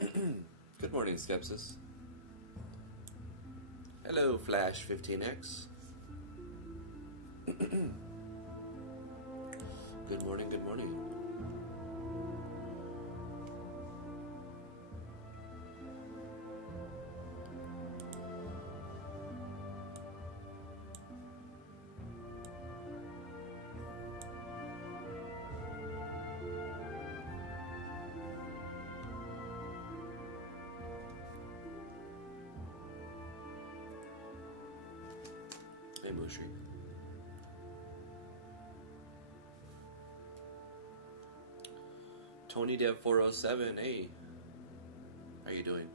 Good morning, Skepsis. Hello, Flash 15X. Good morning, good morning. Tony Dev 407, hey, how you doing?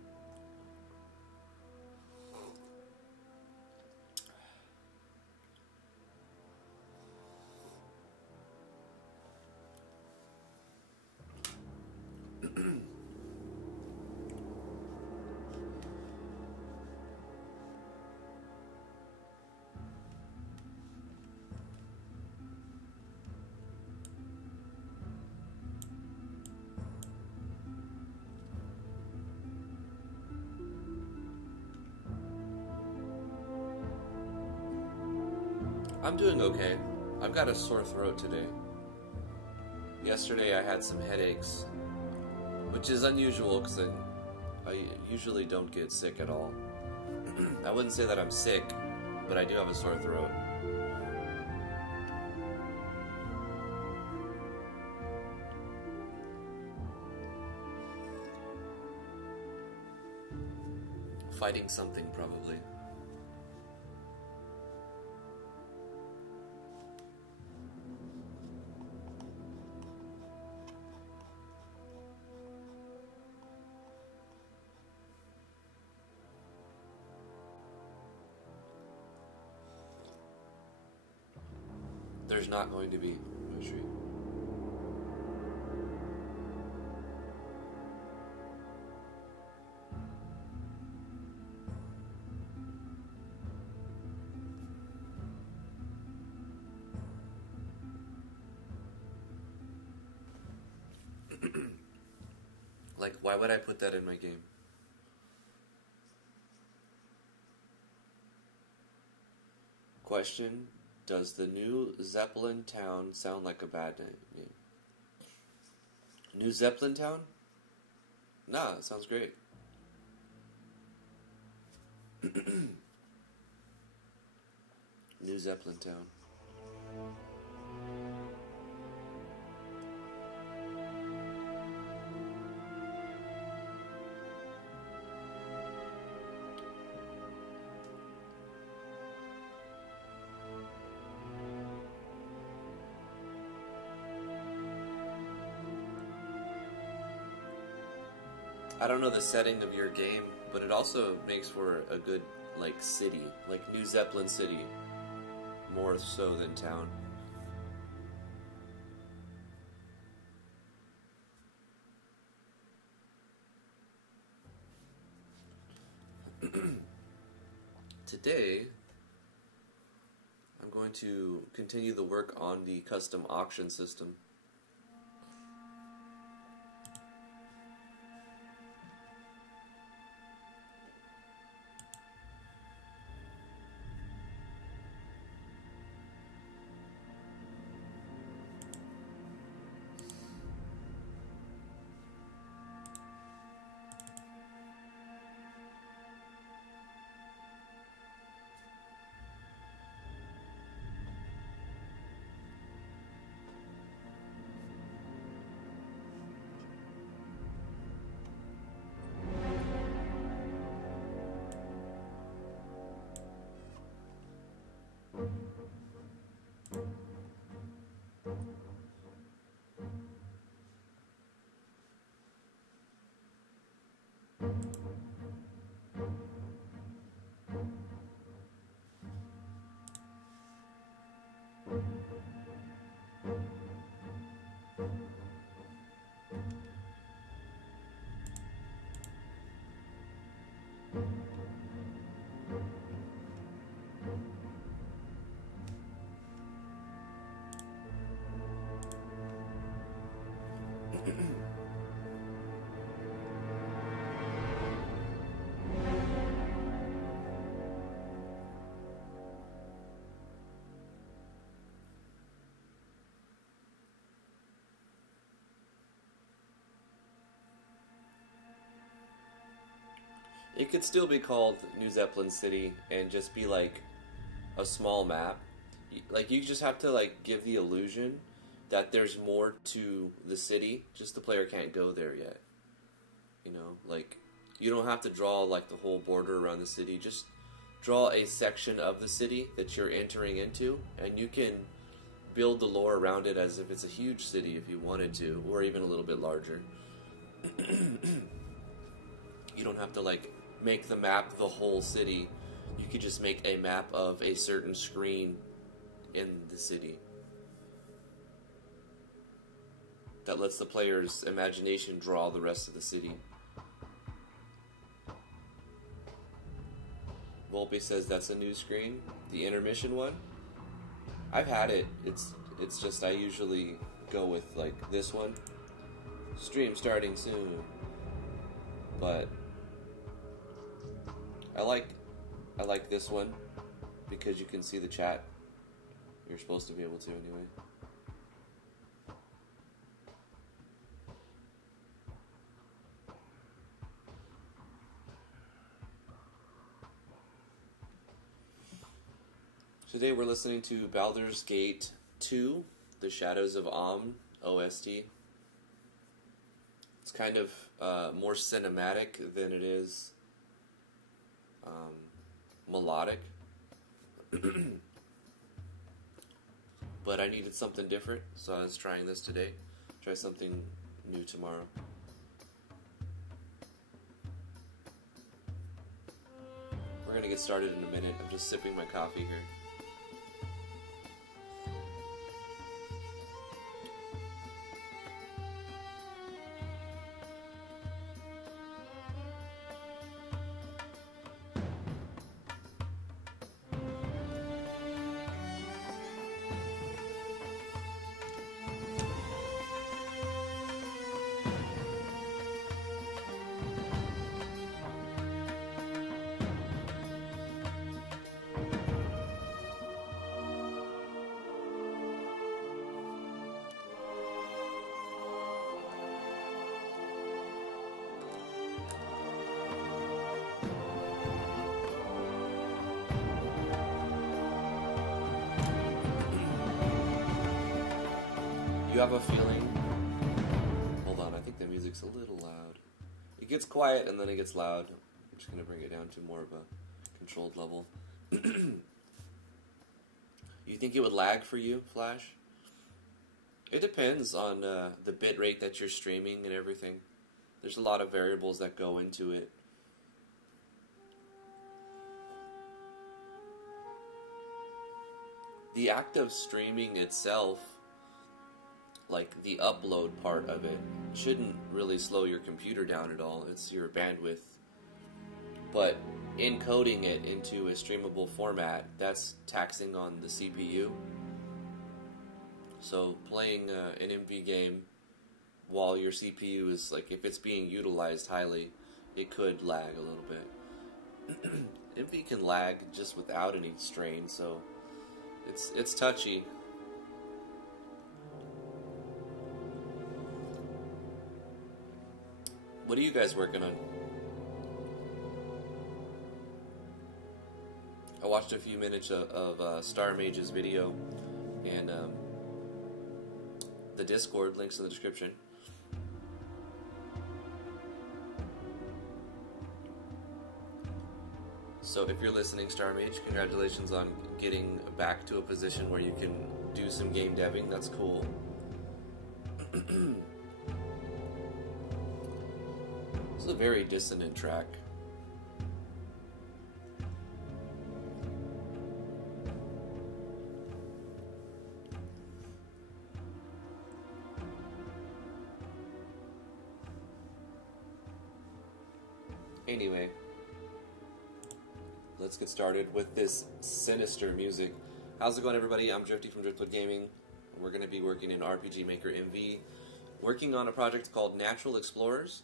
I'm doing okay. I've got a sore throat today. Yesterday I had some headaches, which is unusual because I usually don't get sick at all. I wouldn't say that I'm sick, but I do have a sore throat. Fighting something, probably. There's not going to be no street. Like, why would I put that in my game? Question. Does the new Zeppelin town sound like a bad name? New Zeppelin town? Nah, it sounds great. New Zeppelin town. I don't know the setting of your game, but it also makes for a good, like, city. Like, New Zeppelin City. More so than town. Today, I'm going to continue the work on the custom auction system. It could still be called New Zeppelin City and just be like a small map. Like, you just have to like give the illusion that there's more to the city, just the player can't go there yet. You know, like, you don't have to draw like the whole border around the city, just draw a section of the city that you're entering into, and you can build the lore around it as if it's a huge city if you wanted to, or even a little bit larger. You don't have to like make the map the whole city. You could just make a map of a certain screen in the city that lets the player's imagination draw the rest of the city. Volpe says that's a new screen, the intermission one. I've had it. It's just I usually go with like this one. Stream starting soon. But I like this one because you can see the chat. You're supposed to be able to anyway. Today we're listening to Baldur's Gate 2, The Shadows of Amn, OST. It's kind of more cinematic than it is melodic. But I needed something different, so I was trying this today. Try something new tomorrow. We're gonna get started in a minute. I'm just sipping my coffee here. You have a feeling? Hold on, I think the music's a little loud. It gets quiet and then it gets loud. I'm just going to bring it down to more of a controlled level. You think it would lag for you, Flash? It depends on the bit rate that you're streaming and everything. There's a lot of variables that go into it. The act of streaming itself, like the upload part of it, shouldn't really slow your computer down at all. It's your bandwidth. But encoding it into a streamable format, that's taxing on the CPU. So playing an MV game while your CPU is, like, if it's being utilized highly, it could lag a little bit. MV can lag just without any strain, so it's touchy. What are you guys working on? I watched a few minutes of Star Mage's video, and the Discord, links in the description. So if you're listening, Star Mage, congratulations on getting back to a position where you can do some game deving. That's cool. This is a very dissonant track. Anyway, let's get started with this sinister music. How's it going, everybody? I'm Drifty from Driftwood Gaming. We're going to be working in RPG Maker MV, working on a project called Natural Explorers.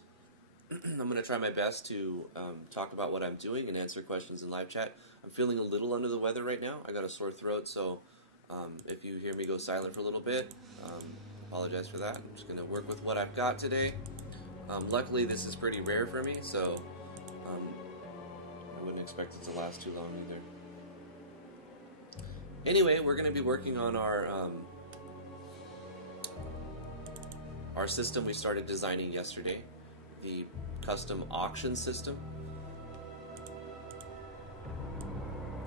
I'm going to try my best to talk about what I'm doing and answer questions in live chat. I'm feeling a little under the weather right now. I got a sore throat, so if you hear me go silent for a little bit, apologize for that. I'm just going to work with what I've got today. Luckily, this is pretty rare for me, so expect it to last too long either. Anyway, we're going to be working on our system we started designing yesterday, the custom auction system.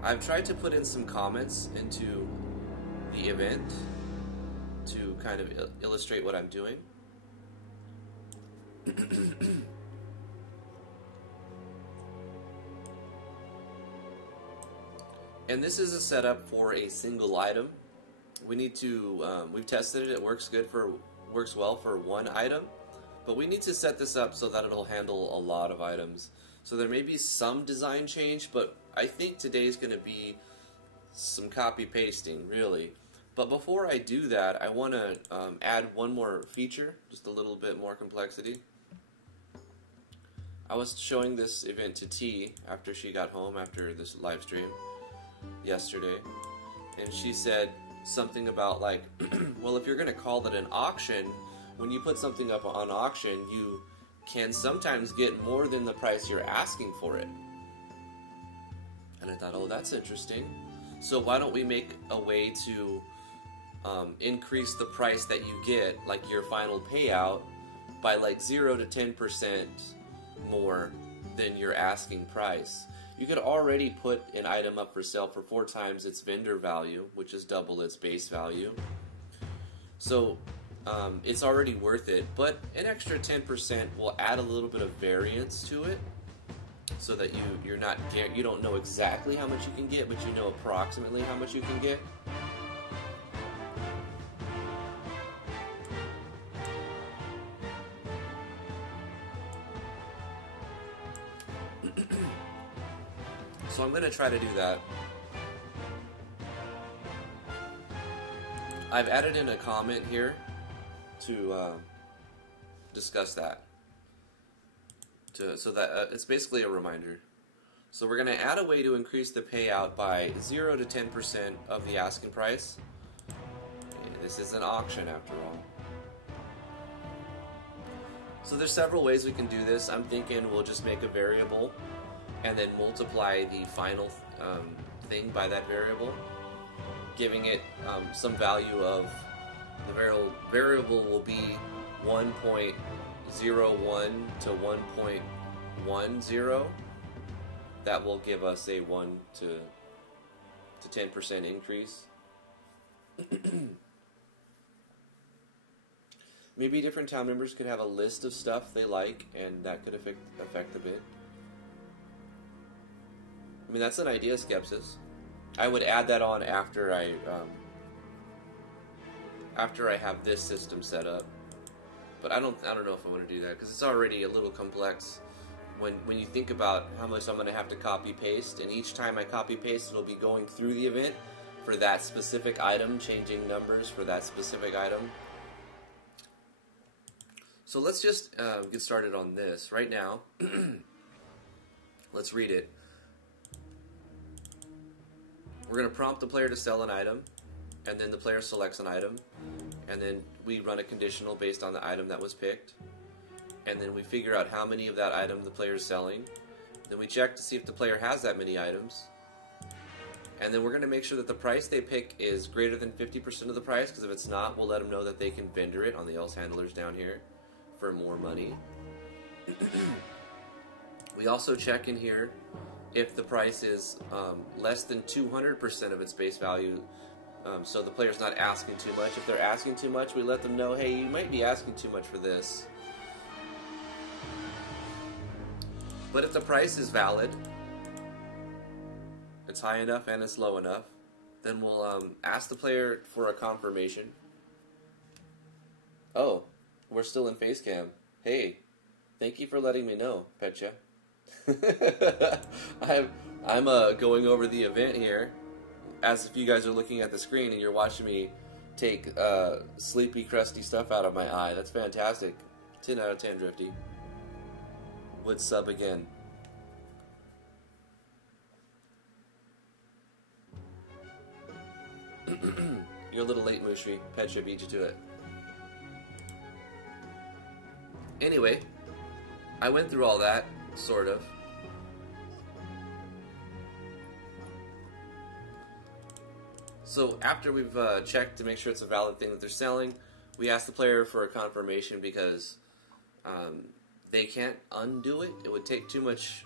I've tried to put in some comments into the event to kind of illustrate what I'm doing. And this is a setup for a single item. We need to, we've tested it, it works well for one item, but we need to set this up so that it'll handle a lot of items. So there may be some design change, but I think today's going to be some copy pasting, really. But before I do that, I want to add one more feature, just a little bit more complexity. I was showing this event to T after she got home after this live stream yesterday, and she said something about like, well, if you're going to call it an auction, when you put something up on auction, you can sometimes get more than the price you're asking for it. And I thought, oh, that's interesting. So why don't we make a way to increase the price that you get, like your final payout, by like 0 to 10% more than your asking price. You could already put an item up for sale for 4 times its vendor value, which is double its base value. So it's already worth it, but an extra 10% will add a little bit of variance to it, so that you don't know exactly how much you can get, but you know approximately how much you can get. So I'm going to try to do that. I've added in a comment here to discuss that. So that it's basically a reminder. So we're going to add a way to increase the payout by 0 to 10% of the asking price. And this is an auction after all. So there's several ways we can do this. I'm thinking we'll just make a variable and then multiply the final thing by that variable, giving it some value of the variable will be 1.01 to 1.10. That will give us a 1 to 10% increase. Maybe different town members could have a list of stuff they like, and that could affect a bit. I mean, that's an idea, Skepsis. I would add that on after I have this system set up. But I don't know if I want to do that, because it's already a little complex when you think about how much I'm going to have to copy paste, and each time I copy paste it'll be going through the event for that specific item, changing numbers for that specific item. So let's just get started on this right now. Let's read it. We're going to prompt the player to sell an item, and then the player selects an item, and then we run a conditional based on the item that was picked, and then we figure out how many of that item the player is selling. Then we check to see if the player has that many items, and then we're going to make sure that the price they pick is greater than 50% of the price, because if it's not, we'll let them know that they can vendor it on the else handlers down here for more money. We also check in here if the price is less than 200% of its base value, so the player's not asking too much. If they're asking too much, we let them know, hey, you might be asking too much for this. But if the price is valid, it's high enough and it's low enough, then we'll ask the player for a confirmation. Oh, we're still in face cam. Hey, thank you for letting me know, Petcha. I'm going over the event here, as if you guys are looking at the screen and you're watching me take sleepy, crusty stuff out of my eye. That's fantastic. 10 out of 10, Drifty. Would sub again. You're a little late, Mushri. Petcha beat you to it. Anyway, I went through all that, sort of. So after we've checked to make sure it's a valid thing that they're selling, we ask the player for a confirmation because they can't undo it. It would take too much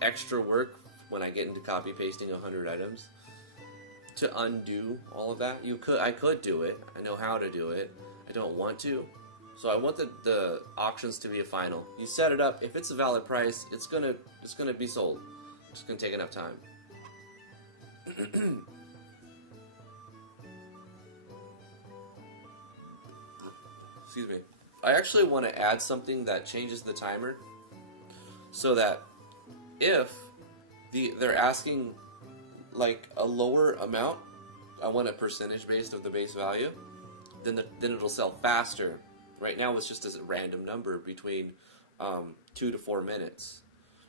extra work when I get into copy pasting 100 items to undo all of that. I could do it. I know how to do it. I don't want to. So I want the auctions to be a final. You set it up. If it's a valid price, it's gonna be sold. It's just gonna take enough time. Excuse me. I actually want to add something that changes the timer, so that if they're asking like a lower amount, I want a percentage based of the base value, then it'll sell faster. Right now it's just a random number between 2 to 4 minutes.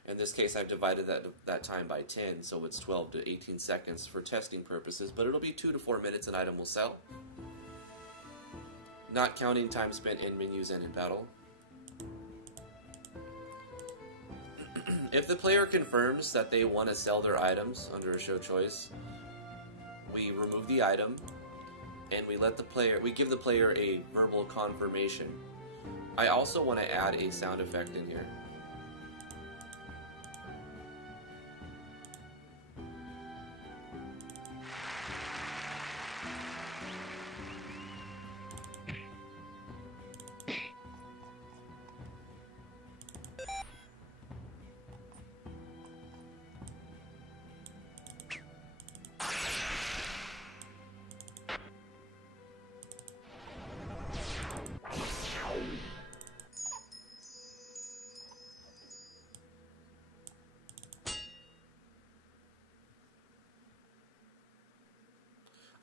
In this case, I've divided that time by 10, so it's 12 to 18 seconds for testing purposes, but it'll be 2 to 4 minutes an item will sell. Not counting time spent in menus and in battle. If the player confirms that they want to sell their items under a show choice, we remove the item and we give the player a verbal confirmation. I also want to add a sound effect in here.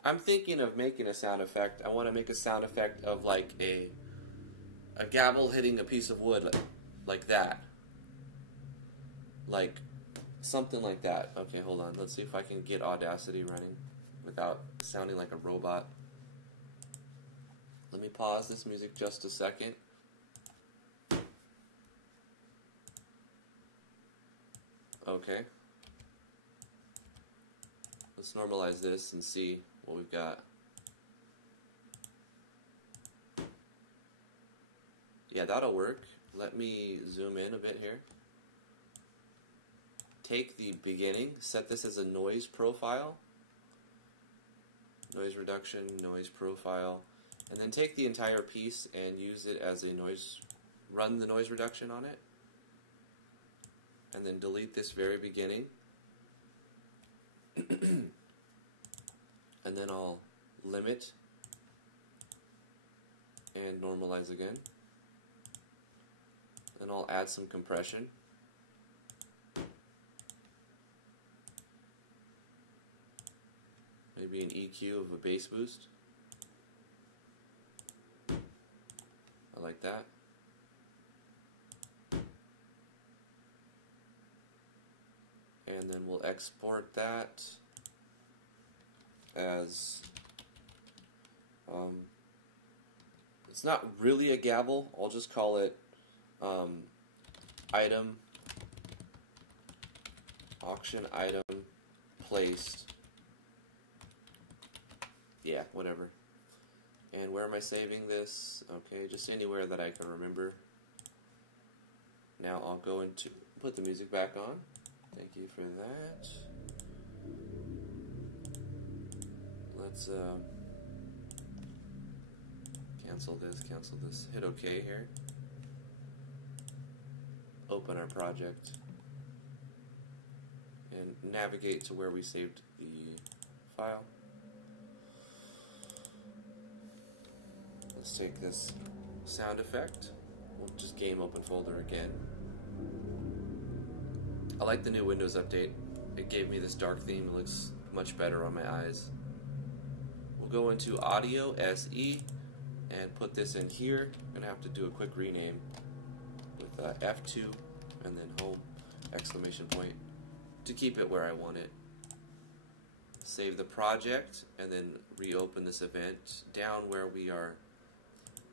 I'm thinking of making a sound effect. I want to make a sound effect of like a gavel hitting a piece of wood, like that. Like something like that. Okay, hold on. Let's see if I can get Audacity running without sounding like a robot. Let me pause this music just a second. Okay. Let's normalize this and see what we've got. Yeah, that'll work. Let me zoom in a bit here. Take the beginning, set this as a noise profile. Noise reduction, noise profile. And then take the entire piece and use it as a noise, run the noise reduction on it. And then delete this very beginning. And then I'll limit and normalize again. And I'll add some compression. Maybe an EQ of a bass boost. I like that. And then we'll export that as it's not really a gavel. I'll just call it item, auction item placed. Yeah, whatever. And where am I saving this? Okay, just anywhere that I can remember. Now I'll go into, put the music back on. Thank you for that. Let's cancel this, hit OK here. Open our project and navigate to where we saved the file. Let's take this sound effect. We'll just game open folder again. I like the new Windows update. It gave me this dark theme. It looks much better on my eyes. We'll go into Audio SE and put this in here. I'm gonna have to do a quick rename with F2 and then home exclamation point to keep it where I want it. Save the project and then reopen this event down where we are.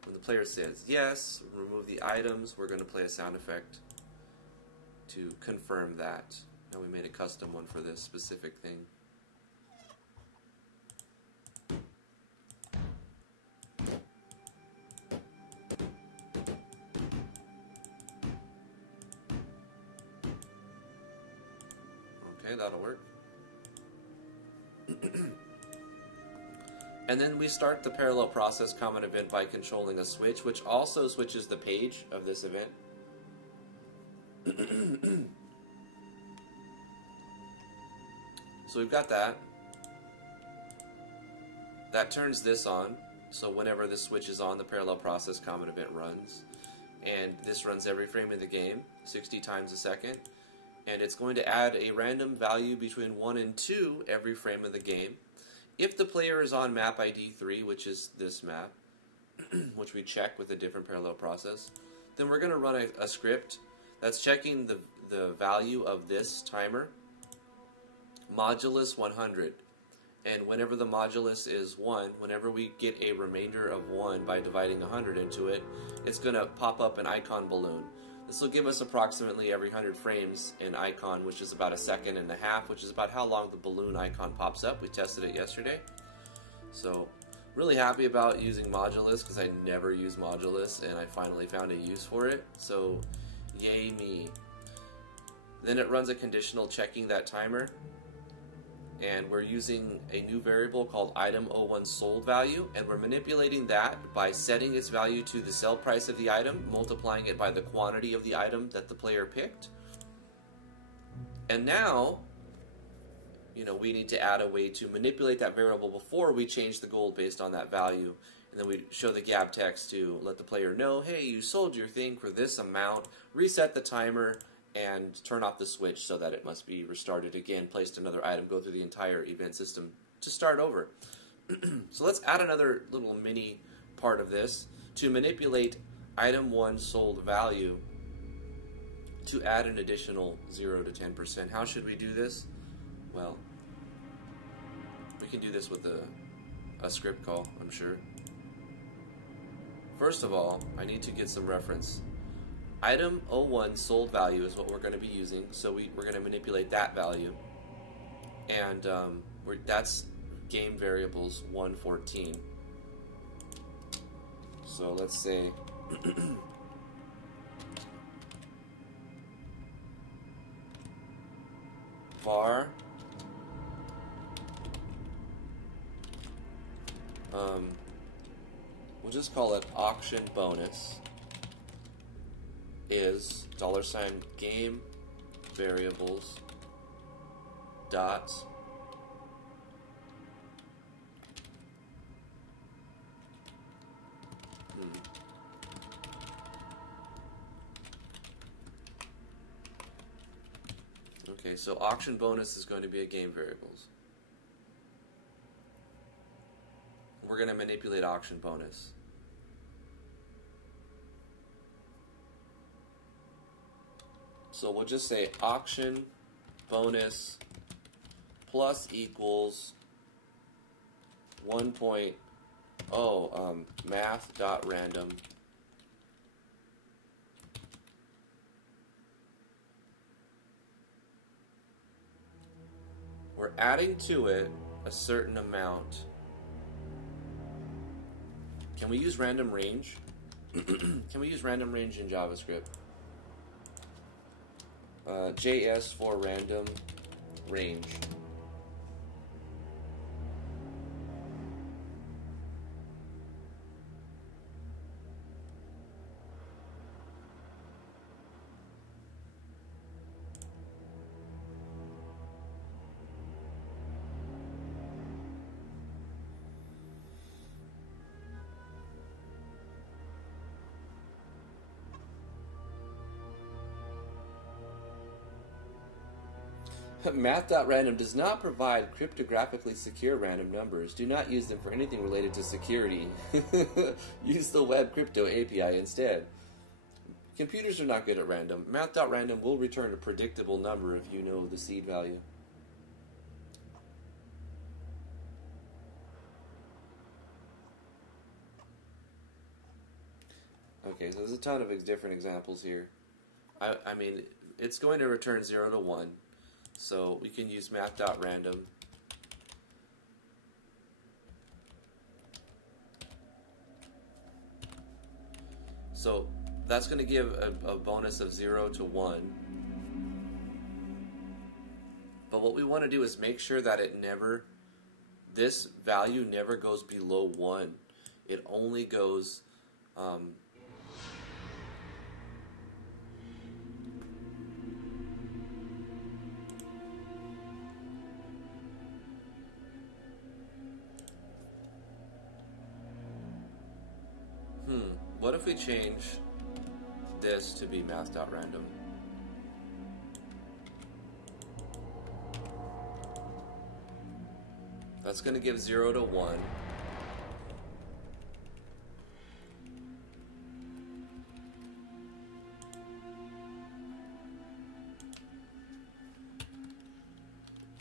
When the player says yes, remove the items, we're going to play a sound effect to confirm that. Now we made a custom one for this specific thing. Okay, that'll work. And then we start the parallel process common event by controlling a switch, which also switches the page of this event. So we've got that. That turns this on, so whenever this switch is on, the parallel process common event runs. And this runs every frame of the game, 60 times a second. And it's going to add a random value between 1 and 2 every frame of the game. If the player is on map ID 3, which is this map, which we check with a different parallel process, then we're going to run a script that's checking the value of this timer, modulus 100. And whenever the modulus is 1, whenever we get a remainder of 1 by dividing 100 into it, it's going to pop up an icon balloon. This will give us approximately every 100 frames an icon, which is about 1.5 seconds, which is about how long the balloon icon pops up. We tested it yesterday. So, really happy about using modulus, because I never use modulus, and I finally found a use for it. So, yay me. Then it runs a conditional checking that timer. And we're using a new variable called item01 sold value, and we're manipulating that by setting its value to the sell price of the item, multiplying it by the quantity of the item that the player picked. And now, you know, we need to add a way to manipulate that variable before we change the gold based on that value. And then we show the gab text to let the player know, hey, you sold your thing for this amount, reset the timer, and turn off the switch so that it must be restarted again, placed another item, go through the entire event system to start over. So let's add another little mini part of this to manipulate item 1 sold value to add an additional 0 to 10%. How should we do this? Well, we can do this with a script call, I'm sure. First of all, I need to get some reference. Item 01 sold value is what we're going to be using, so we're going to manipulate that value. And that's game variables 114. So let's say var we'll just call it auction bonus is $game variables dot Okay, so auction bonus is going to be a game variables. We're going to manipulate auction bonus. So we'll just say auction bonus plus equals 1.0 math.random we're adding to it a certain amount. Can we use random range? Can we use random range in JavaScript? JS for random range. Math.random does not provide cryptographically secure random numbers. Do not use them for anything related to security. Use the web crypto API instead. Computers are not good at random. Math.random will return a predictable number if you know the seed value. Okay, so there's a ton of different examples here. I mean, it's going to return 0 to 1. So we can use math.random. So that's going to give a bonus of 0 to 1. But what we want to do is make sure that this value never goes below 1. It only goes what if we change this to be math.random? That's going to give 0 to 1.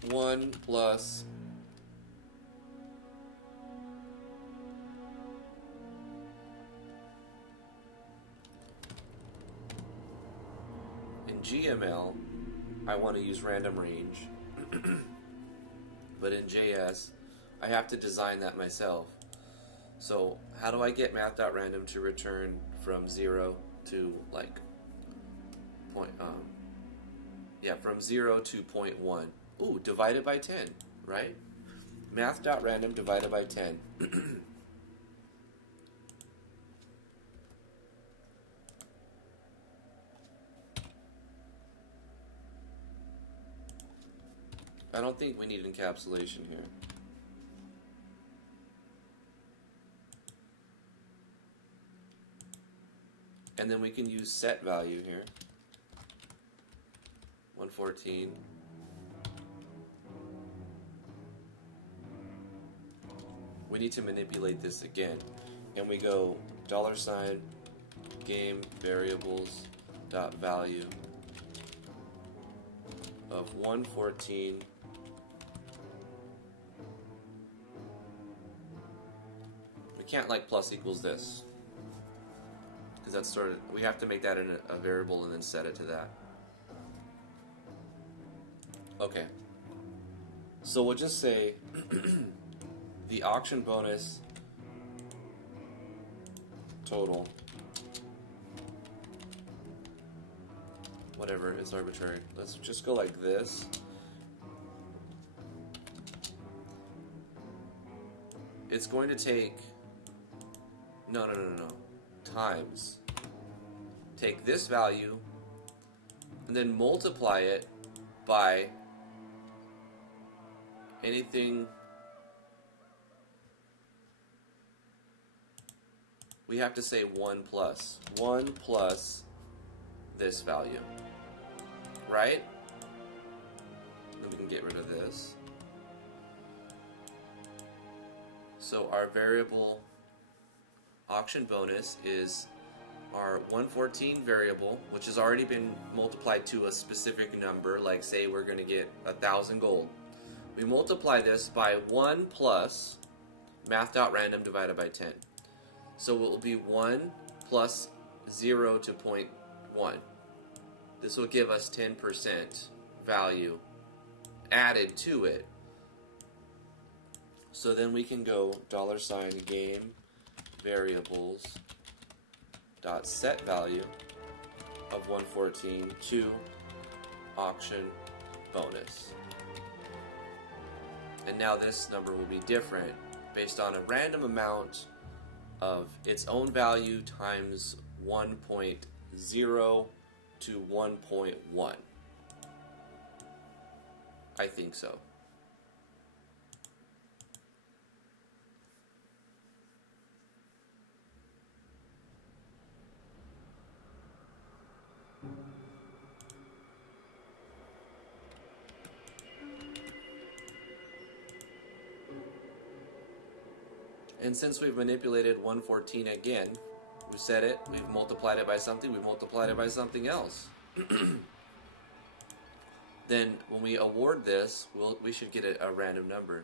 One plus in GML I want to use random range, but in JS I have to design that myself. So how do I get math.random to return from 0 to like from 0 to 0.1? Ooh, divided by 10, right? Math.random divided by 10. I don't think we need encapsulation here. And then we can use set value here. 114. We need to manipulate this again. And we go $ game variables dot value of 114. We can't like plus equals this, because that's sort of, we have to make that in a variable and then set it to that. Okay, so we'll just say the auction bonus total, whatever, it's arbitrary. Let's just go like this. It's going to take, no, times. Take this value and then multiply it by anything. We have to say 1 plus this value, right? Then we can get rid of this. So our variable auction bonus is our 114 variable, which has already been multiplied to a specific number, like say we're going to get 1,000 gold. We multiply this by 1 plus math.random divided by 10. So it will be 1 plus 0 to 0.1. This will give us 10% value added to it. So then we can go $game variables dot set value of 114 to auction bonus. And now this number will be different based on a random amount of its own value times 1.0 to 1.1. I think so. And since we've manipulated 114 again, we set it, we've multiplied it by something, we've multiplied it by something else. Then when we award this, we should get a random number.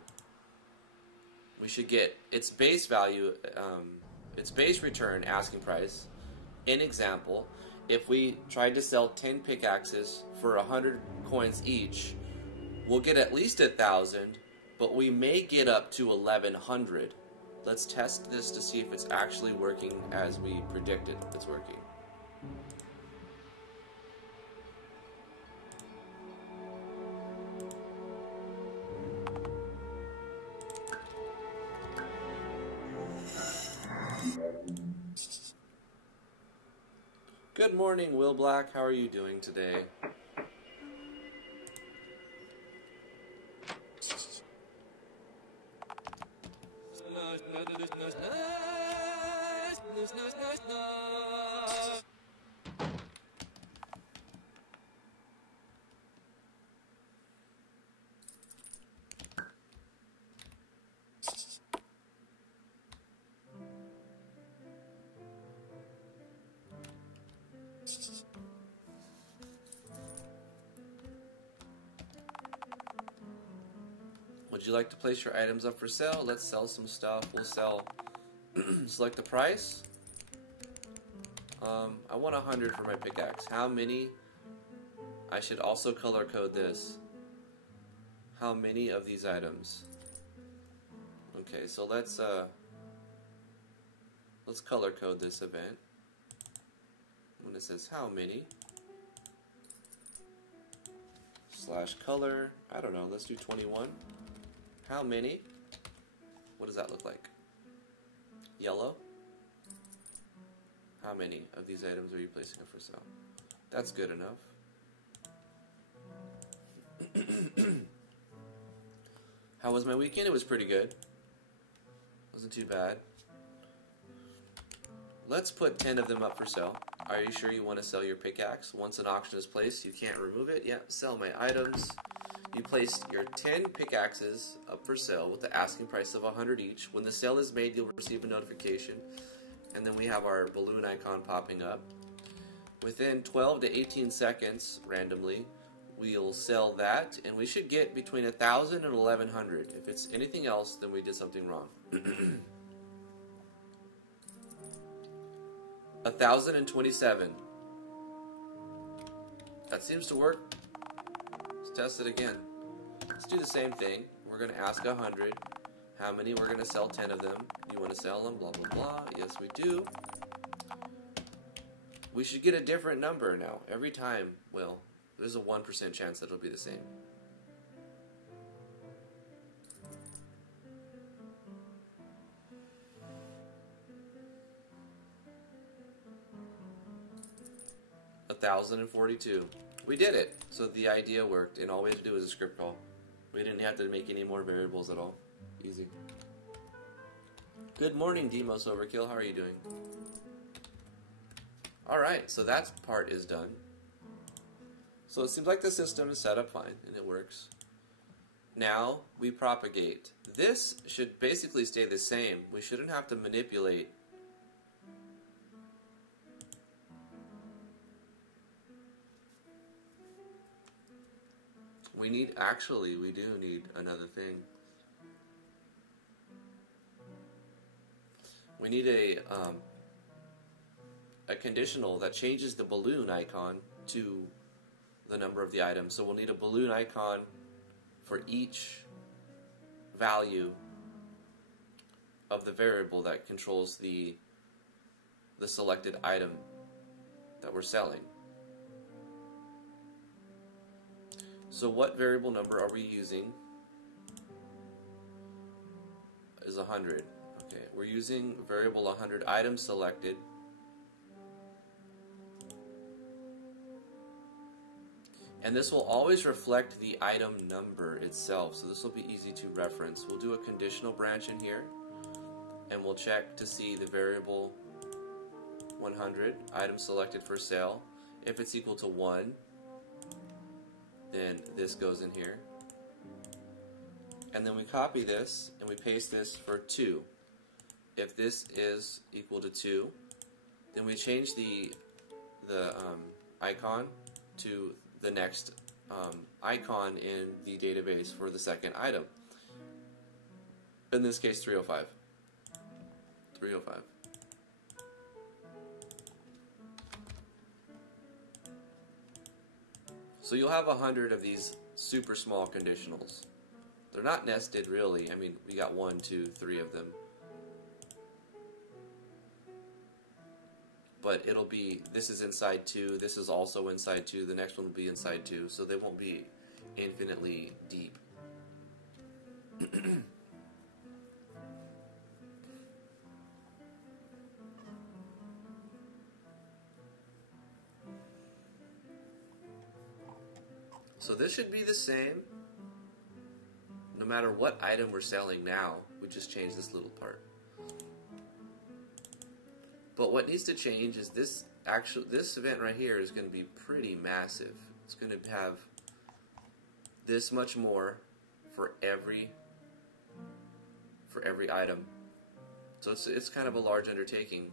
We should get its base value, its base return asking price. In example, if we tried to sell 10 pickaxes for 100 coins each, we'll get at least 1,000, but we may get up to 1,100. Let's test this to see if it's actually working as we predicted it's working. Good morning, Will Black. How are you doing today? Would you like to place your items up for sale? Let's sell some stuff. We'll sell. Select the price. I want 100 for my pickaxe. How many? I should also color code this. How many of these items? Okay, so let's color code this event. When it says how many / color, I don't know, let's do 21. How many? What does that look like? Yellow? How many of these items are you placing up for sale? That's good enough. How was my weekend? It was pretty good. Wasn't too bad. Let's put 10 of them up for sale. Are you sure you want to sell your pickaxe? Once an auction is placed, you can't remove it. Yeah, sell my items. You placed your 10 pickaxes up for sale with the asking price of 100 each. When the sale is made, you'll receive a notification. And then we have our balloon icon popping up. Within 12 to 18 seconds, randomly, we'll sell that. And we should get between 1,000 and 1,100. If it's anything else, then we did something wrong. 1,027. That seems to work. Let's test it again. Let's do the same thing. We're going to ask 100. How many? We're going to sell 10 of them. You want to sell them? Blah, blah, blah. Yes, we do. We should get a different number now. Every time, well, there's a 1% chance that it'll be the same. $1,042. We did it. So the idea worked, and all we had to do was a script call. We didn't have to make any more variables at all. Easy. Good morning, Demos Overkill. How are you doing? Alright, so that part is done. So it seems like the system is set up fine, and it works. Now, we propagate. This should basically stay the same. We shouldn't have to manipulate. We do need another thing. We need a conditional that changes the balloon icon to the number of the item. So we'll need a balloon icon for each value of the variable that controls the selected item that we're selling. So what variable number are we using? Is 100. Okay, we're using variable 100 item selected. And this will always reflect the item number itself, so this will be easy to reference. We'll do a conditional branch in here, and we'll check to see the variable 100, item selected for sale. If it's equal to 1, then this goes in here. And then we copy this, and we paste this for 2. If this is equal to 2, then we change the icon to the next icon in the database for the second item. In this case, 305. 305. So you'll have 100 of these super small conditionals. They're not nested really. I mean, we got 1, 2, 3 of them. But it'll be, this is inside 2, this is also inside 2, the next one will be inside 2, so they won't be infinitely deep. So this should be the same no matter what item we're selling now. We just change this little part. But what needs to change is this event right here is going to be pretty massive. It's going to have this much more for every item. So it's kind of a large undertaking.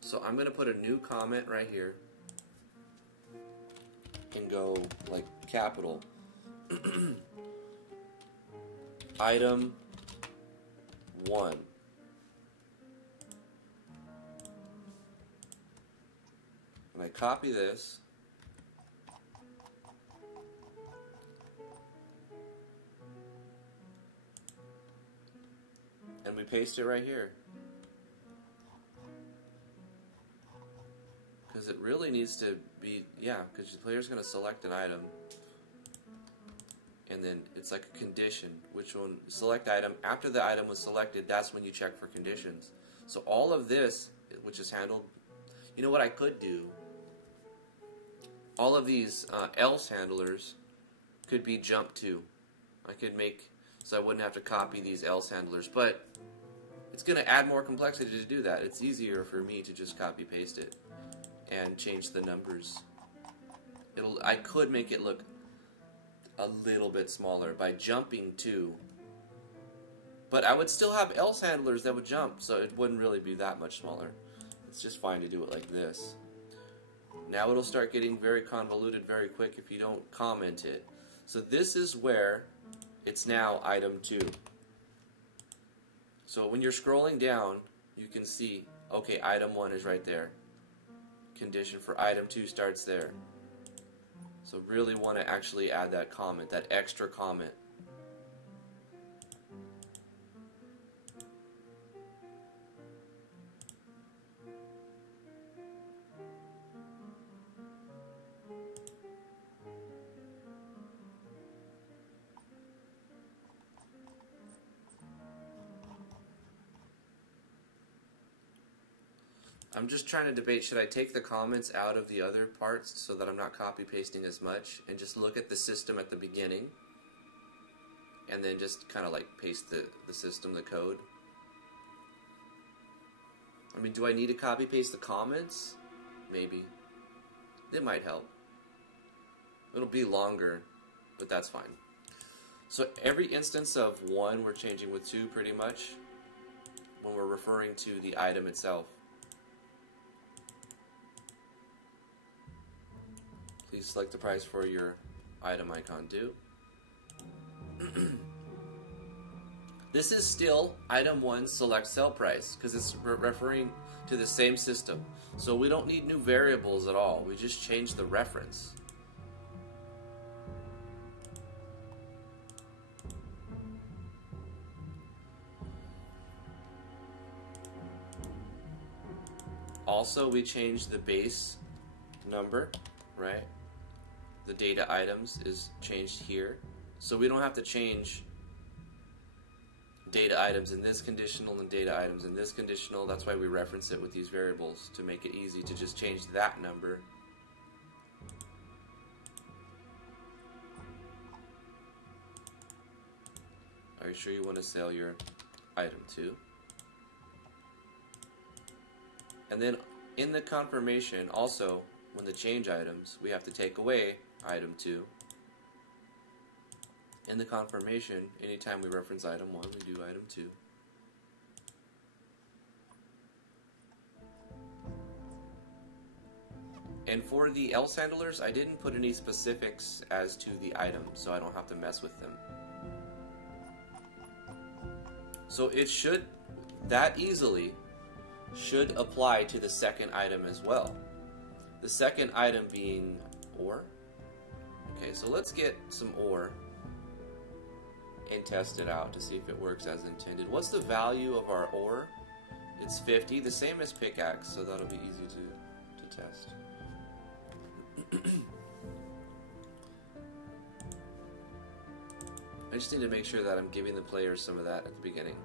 So I'm going to put a new comment right here and go like capital item 1. And I copy this. And we paste it right here. Because it really needs to be, yeah, because the player's going to select an item. And then it's like a condition. Which one? Select item. After the item was selected, that's when you check for conditions. So all of this, which is handled, you know what I could do? All of these else handlers could be jump to. I could make, so I wouldn't have to copy these else handlers. But it's going to add more complexity to do that. It's easier for me to just copy paste it and change the numbers. I could make it look a little bit smaller by jumping to, but I would still have else handlers that would jump, so it wouldn't really be that much smaller. It's just fine to do it like this. Now it'll start getting very convoluted very quick if you don't comment it. So this is where it's now item 2. So when you're scrolling down, you can see, okay, item 1 is right there. Condition for item 2 starts there. So really want to actually add that comment, that extra comment. I'm just trying to debate, should I take the comments out of the other parts so that I'm not copy pasting as much and just look at the system at the beginning and then just kind of like paste the system, the code? I mean, do I need to copy paste the comments? Maybe. It might help. It'll be longer, but that's fine. So every instance of 1 we're changing with 2 pretty much when we're referring to the item itself. Please select the price for your item icon due. This is still item 1 select sell price because it's referring to the same system. So we don't need new variables at all. We just change the reference. Also, we change the base number, right? The data items is changed here. So we don't have to change data items in this conditional and data items in this conditional. That's why we reference it with these variables, to make it easy to just change that number. Are you sure you want to sell your item 2? And then in the confirmation, also, when the change items, we have to take away item 2. In the confirmation, anytime we reference item 1, we do item 2. And for the else handlers, I didn't put any specifics as to the item, so I don't have to mess with them. So it should, that easily, should apply to the second item as well. The second item being ore. Okay, so let's get some ore and test it out to see if it works as intended. What's the value of our ore? It's 50, the same as pickaxe, so that'll be easy to test. I just need to make sure that I'm giving the players some of that at the beginning.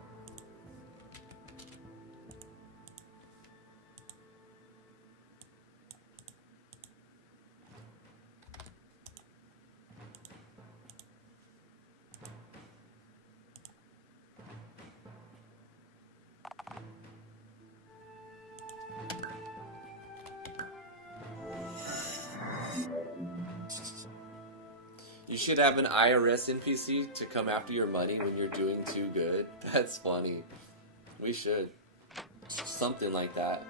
should have an IRS NPC to come after your money when you're doing too good. That's funny. We should. Something like that.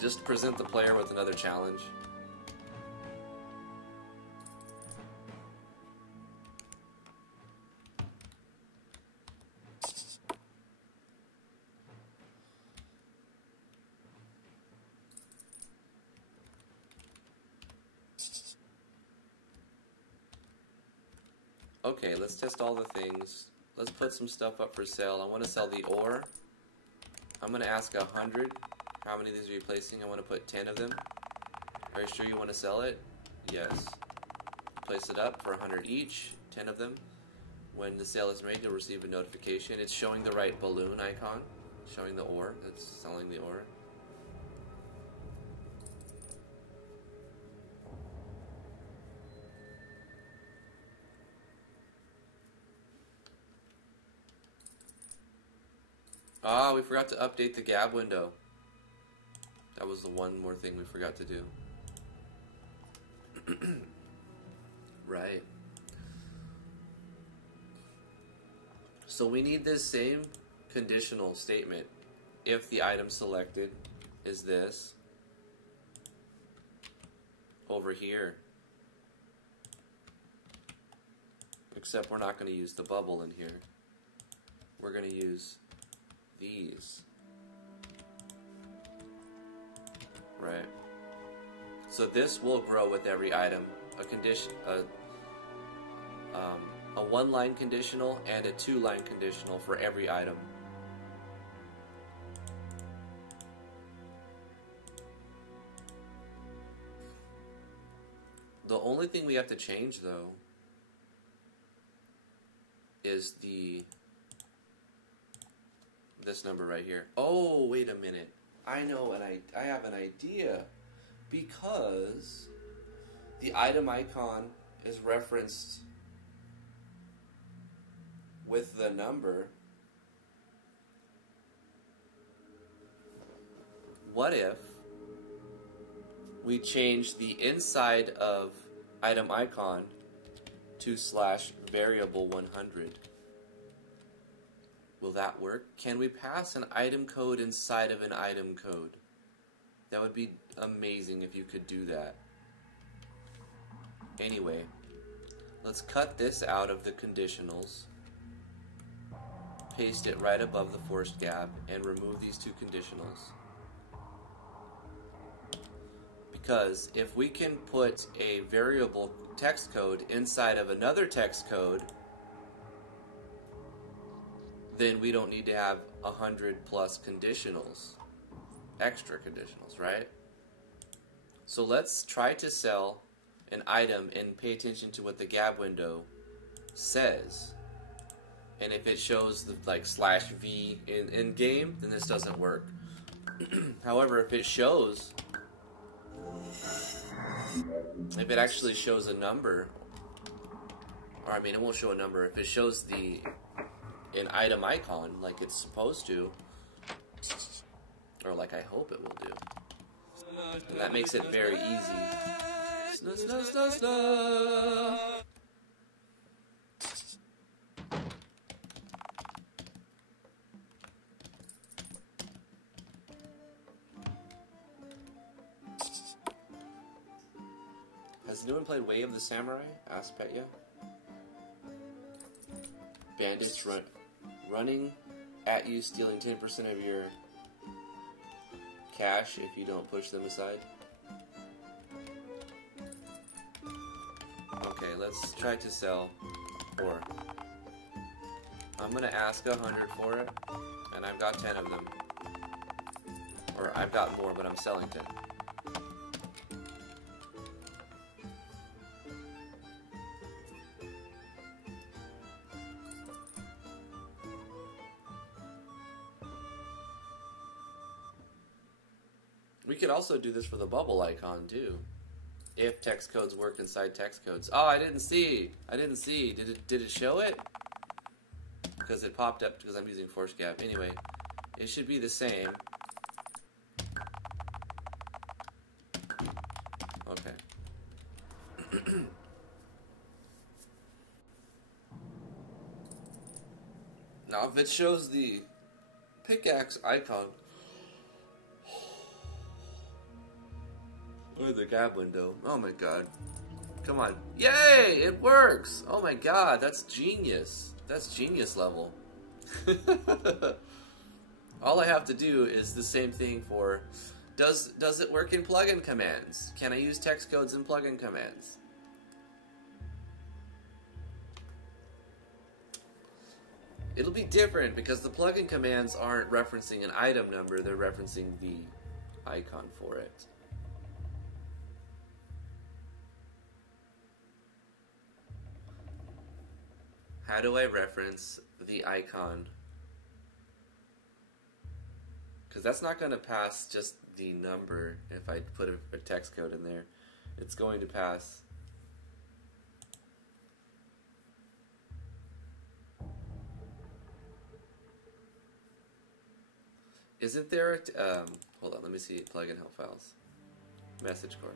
Just present the player with another challenge. Okay, let's test all the things. Let's put some stuff up for sale. I want to sell the ore. I'm going to ask 100. How many of these are you placing? I want to put 10 of them. Are you sure you want to sell it? Yes. Place it up for 100 each, 10 of them. When the sale is made, you'll receive a notification. It's showing the right balloon icon, showing the ore. It's selling the ore. Ah, we forgot to update the gab window. That was the one more thing we forgot to do. Right. So we need this same conditional statement. If the item selected is this over here. Except we're not going to use the bubble in here. We're going to use these. Right. So this will grow with every item. A condition, a one-line conditional and a two-line conditional for every item. The only thing we have to change, though, is this number right here. Oh, wait a minute. I know, and I have an idea, because the item icon is referenced with the number. What if we change the inside of item icon to /variable 100? Will that work? Can we pass an item code inside of an item code? That would be amazing if you could do that. Anyway, let's cut this out of the conditionals, paste it right above the forced gap, and remove these two conditionals. Because if we can put a variable text code inside of another text code, then we don't need to have 100 plus conditionals, extra conditionals, right? So let's try to sell an item and pay attention to what the gab window says. And if it shows the /V in game, then this doesn't work. However, if it shows, if it actually shows a number, or I mean, it won't show a number. If it shows an item icon like it's supposed to, or like I hope it will do, and that makes it very easy. Has anyone played Way of the Samurai? Asked Petya. Bandits running at you, stealing 10% of your cash if you don't push them aside. Okay, let's try to sell 4. I'm gonna ask 100 for it, and I've got 10 of them. Or I've got more, but I'm selling 10. We could also do this for the bubble icon too, if text codes work inside text codes. Oh, I didn't see. Did it show it? because it popped up because I'm using force gap. Anyway, it should be the same. Okay. Now, if it shows the pickaxe icon or the gap window, oh my god. Come on. Yay! It works! Oh my god, that's genius. That's genius level. All I have to do is the same thing for... Does it work in plugin commands? Can I use text codes in plugin commands? It'll be different because the plugin commands aren't referencing an item number, they're referencing the icon for it. How do I reference the icon? Because that's not going to pass just the number if I put a text code in there. It's going to pass. Isn't there a... hold on, let me see plugin help files. Message core.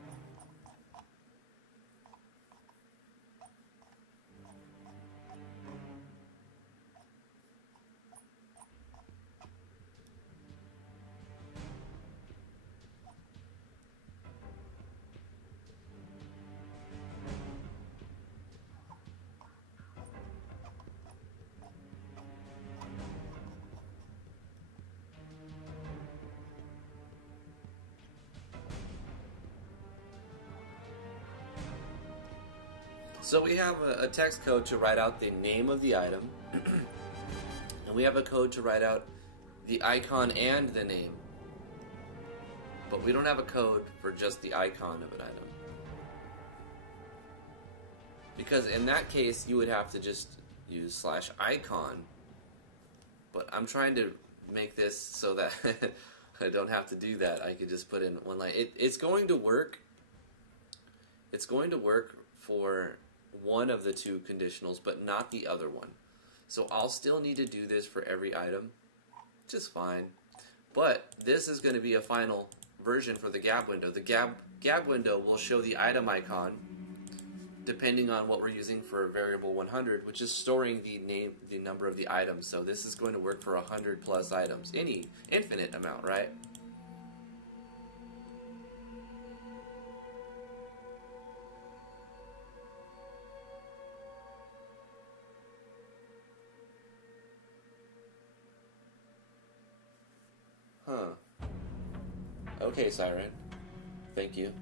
So we have a text code to write out the name of the item, and we have a code to write out the icon and the name. But we don't have a code for just the icon of an item. Because in that case, you would have to just use /icon. But I'm trying to make this so that I don't have to do that. I could just put in one line. It's going to work. It's going to work for one of the two conditionals, but not the other one. So I'll still need to do this for every item, which is fine. But this is going to be a final version for the gap window. The gap window will show the item icon depending on what we're using for variable 100, which is storing the number of the items. So this is going to work for 100 plus items, any infinite amount, right? Huh. Okay, Siren. Thank you.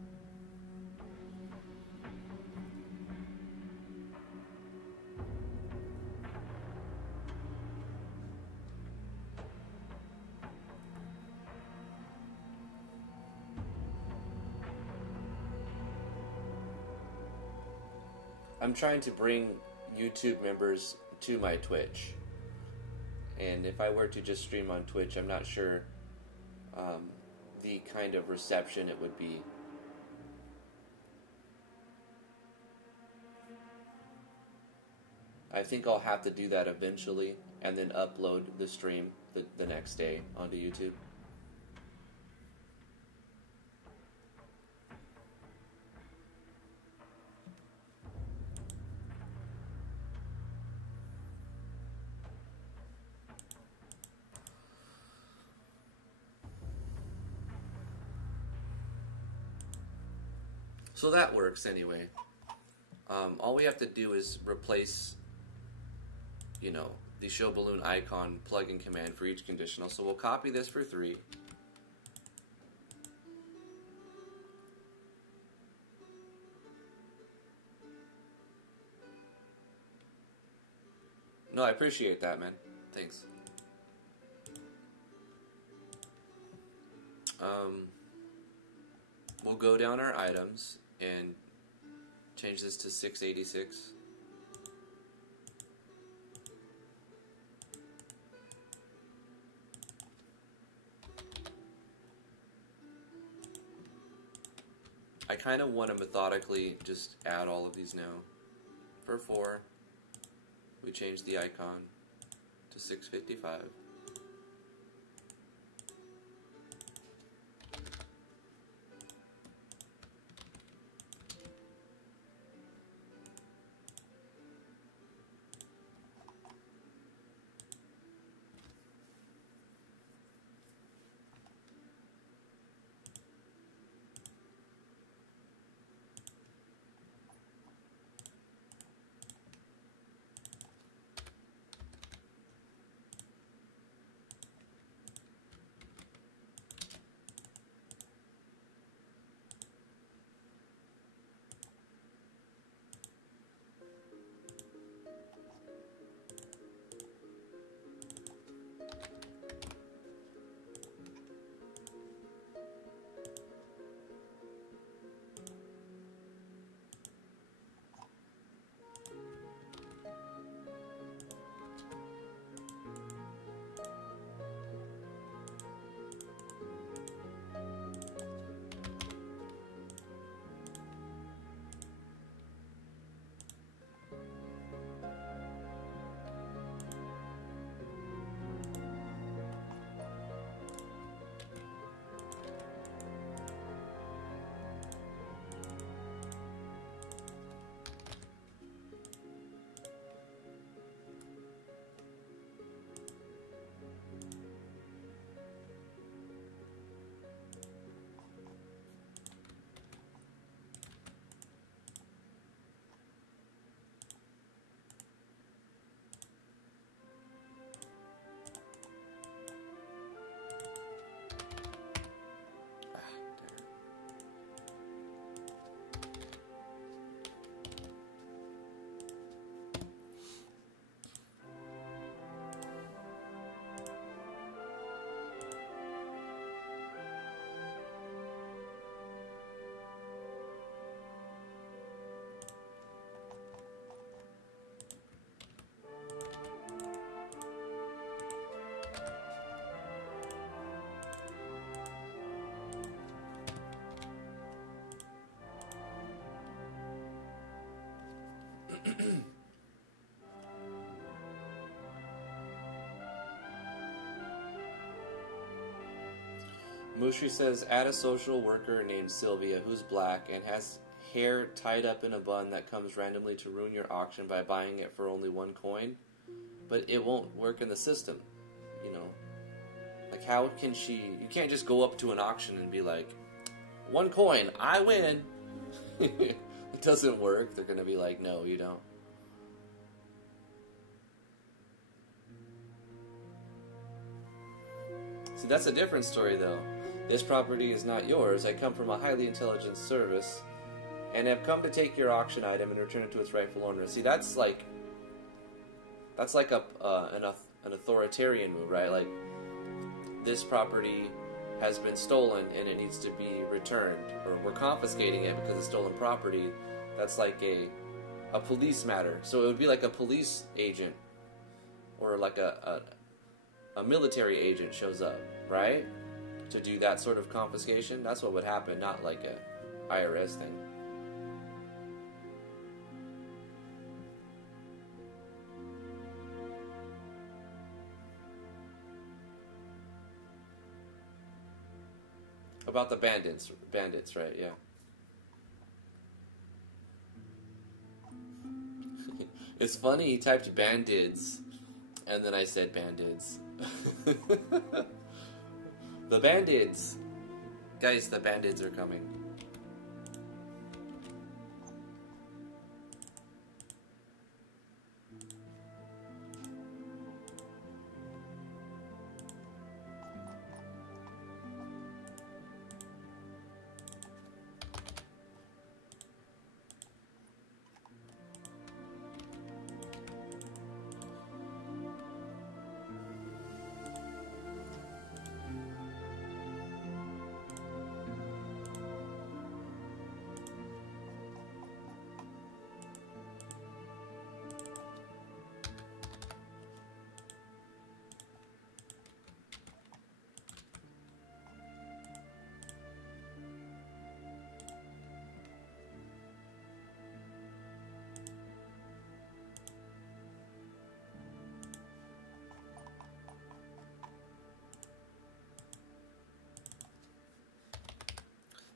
I'm trying to bring YouTube members to my Twitch. And if I were to just stream on Twitch, I'm not sure the kind of reception it would be. I think I'll have to do that eventually and then upload the stream the next day onto YouTube. So that works anyway. All we have to do is replace, the show balloon icon plugin command for each conditional. So we'll copy this for 3. No, I appreciate that, man. Thanks. We'll go down our items and change this to 686. I kind of want to methodically just add all of these now. For 4, we change the icon to 655. Mushi says, add a social worker named Sylvia who's black and has hair tied up in a bun that comes randomly to ruin your auction by buying it for only 1 coin. But it won't work in the system, you know. Like, how can she... You can't just go up to an auction and be like, 1 coin, I win! It doesn't work. They're gonna be like, no, you don't. See, that's a different story, though. This property is not yours. I come from a highly intelligent service and have come to take your auction item and return it to its rightful owner. See, that's like an authoritarian move, right? Like, this property has been stolen and it needs to be returned, or we're confiscating it because it's stolen property. That's like a police matter. So it would be like a police agent or like a military agent shows up, right? To do that sort of confiscation. That's what would happen, not like a IRS thing. About the bandits, right? Yeah. It's funny, he typed bandits, and then I said bandits. The bandits! Guys, the bandits are coming.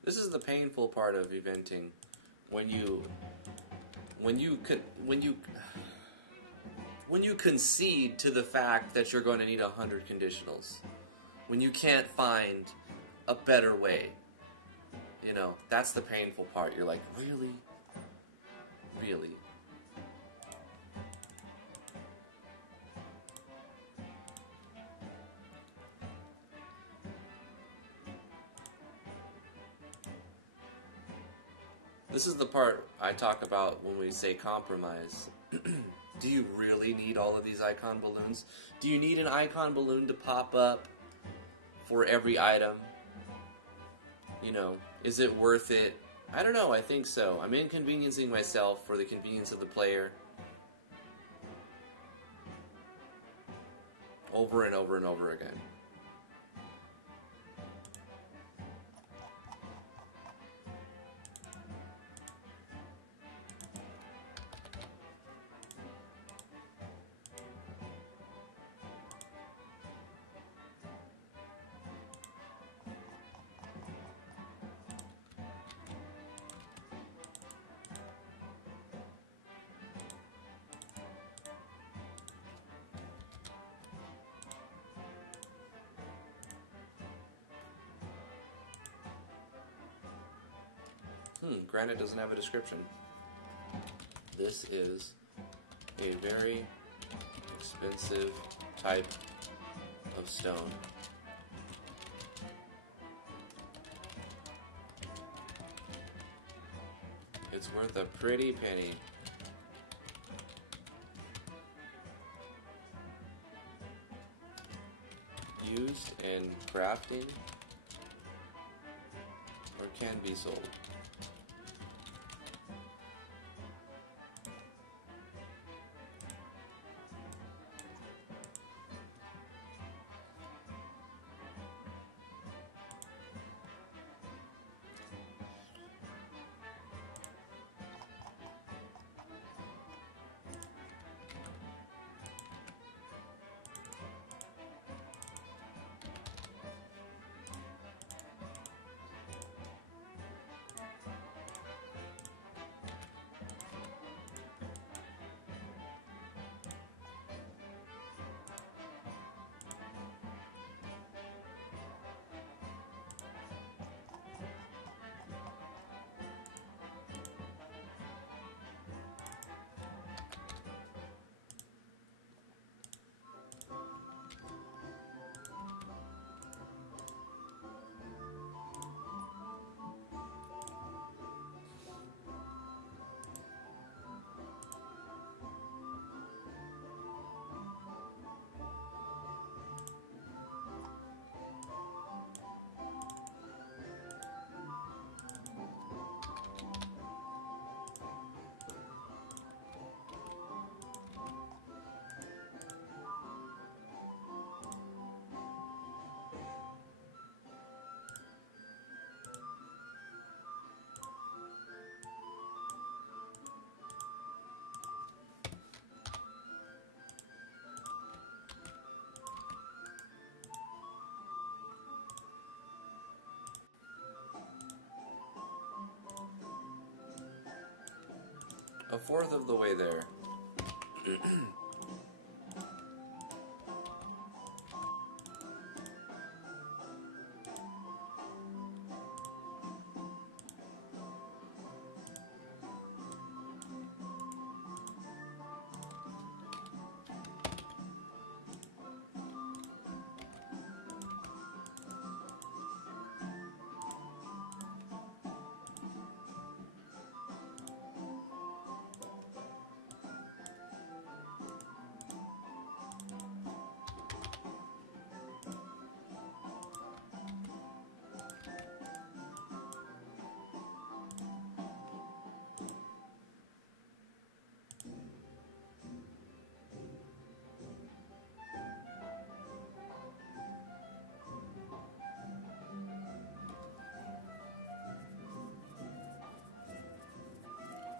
This is the painful part of eventing. When you concede to the fact that you're going to need 100 conditionals. When you can't find a better way. You know, that's the painful part. You're like, really? Really? This is the part I talk about when we say compromise. Do you really need all of these icon balloons? Do you need an icon balloon to pop up for every item? You know, is it worth it? I don't know, I think so. I'm inconveniencing myself for the convenience of the player. Over and over and over again. Granite doesn't have a description. This is a very expensive type of stone. It's worth a pretty penny. Used in crafting or can be sold. A fourth of the way there.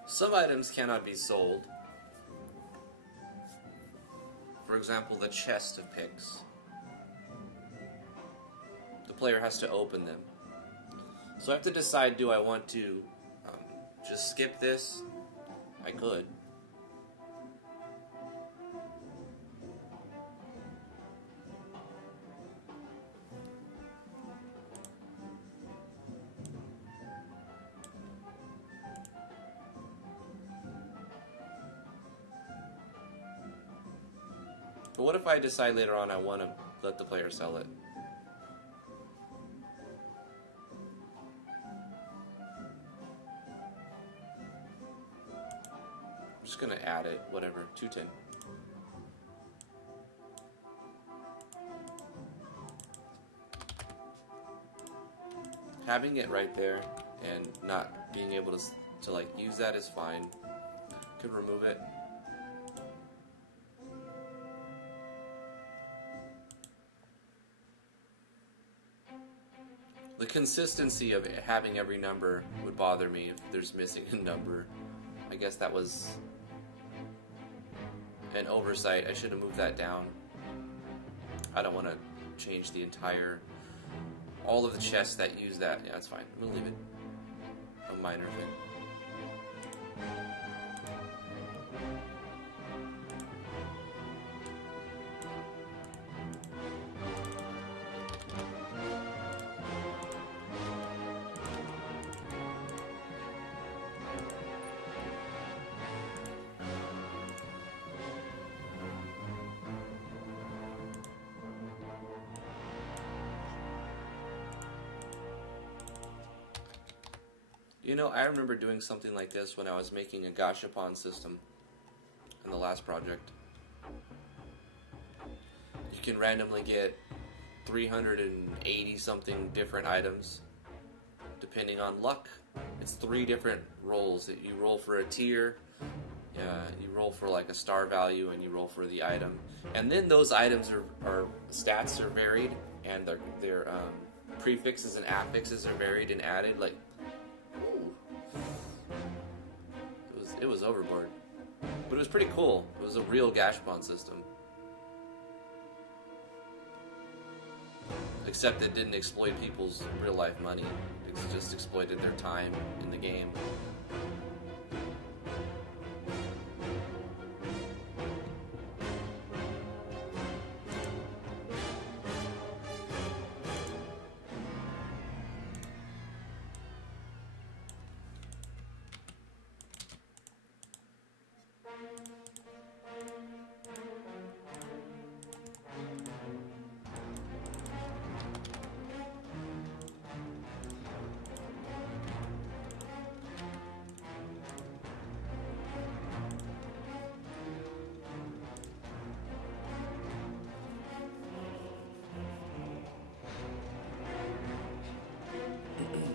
Some items cannot be sold. For example, the chest of picks. The player has to open them. So I have to decide, do I want to just skip this? I could. But what if I decide later on I want to let the player sell it? I'm just going to add it, whatever, 210. Having it right there and not being able to like use that is fine. Could remove it. The consistency of having every number would bother me if there's missing a number. I guess that was an oversight. I should have moved that down. I don't want to change the entire, all of the chests that use that. Yeah, that's fine. I'm gonna leave it. A minor thing. You know, I remember doing something like this when I was making a gashapon system in the last project. You can randomly get 380 something different items depending on luck. It's 3 different rolls. You roll for a tier, you roll for like a star value, and you roll for the item. And then those items are stats are varied, and their prefixes and affixes are varied and added. Like, it was overboard, but it was pretty cool. It was a real gashapon system, except it didn't exploit people's real life money. It just exploited their time in the game.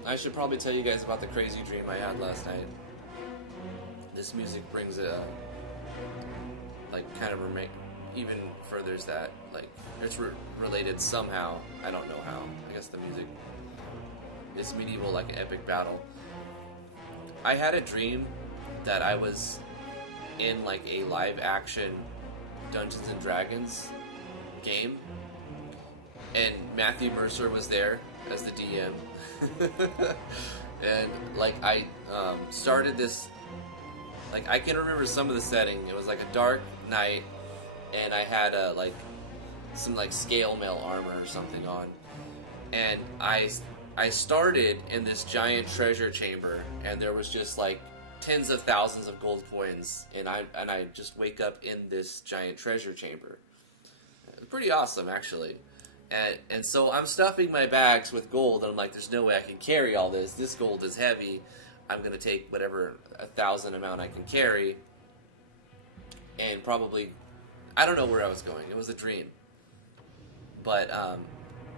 I should probably tell you guys about the crazy dream I had last night. This music brings a, like, kind of even furthers that, like, it's related somehow. I don't know how. I guess the music is medieval, like an epic battle. I had a dream that I was in, like, a live action Dungeons and Dragons game, and Matthew Mercer was there as the DM. And like I started this, like I can remember some of the setting. It was like a dark night, and I had like some like scale mail armor or something on, and I started in this giant treasure chamber, and there was just like tens of thousands of gold coins, and I just wake up in this giant treasure chamber. Pretty awesome, actually. And so I'm stuffing my bags with gold, and I'm like, there's no way I can carry all this. This gold is heavy. I'm going to take whatever 1,000 amount I can carry. And probably, I don't know where I was going. It was a dream. But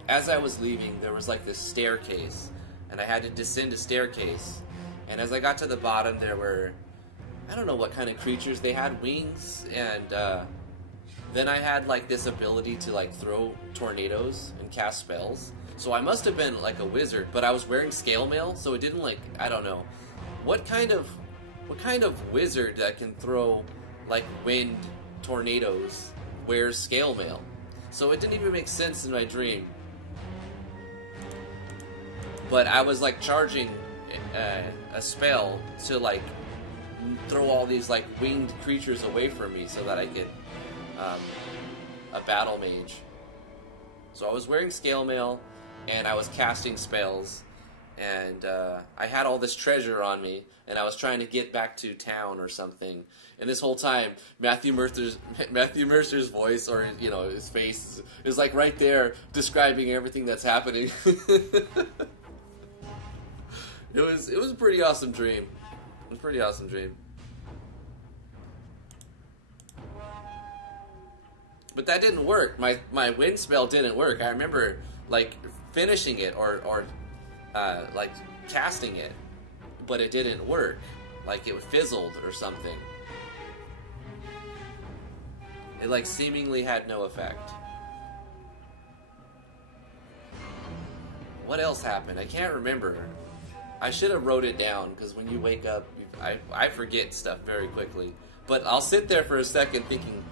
as I was leaving, there was like this staircase, and I had to descend a staircase. And as I got to the bottom, there were, I don't know what kind of creatures. They had wings, and then I had like this ability to like throw tornadoes and cast spells. So I must have been like a wizard, but I was wearing scale mail, so it didn't like, I don't know. What kind of wizard that can throw like wind tornadoes wears scale mail? So it didn't even make sense in my dream. but I was like charging a spell to like throw all these like winged creatures away from me so that I could a battle mage. So I was wearing scale mail and I was casting spells, and I had all this treasure on me, and I was trying to get back to town or something. And this whole time, Matthew Mercer's voice, or you know, his face is like right there describing everything that's happening. It was a pretty awesome dream. It was a pretty awesome dream. But that didn't work. My wind spell didn't work. I remember like finishing it or like casting it, but it didn't work. Like it fizzled or something. It like seemingly had no effect. What else happened? I can't remember. I should have wrote it down, because when you wake up, I forget stuff very quickly. But I'll sit there for a second thinking,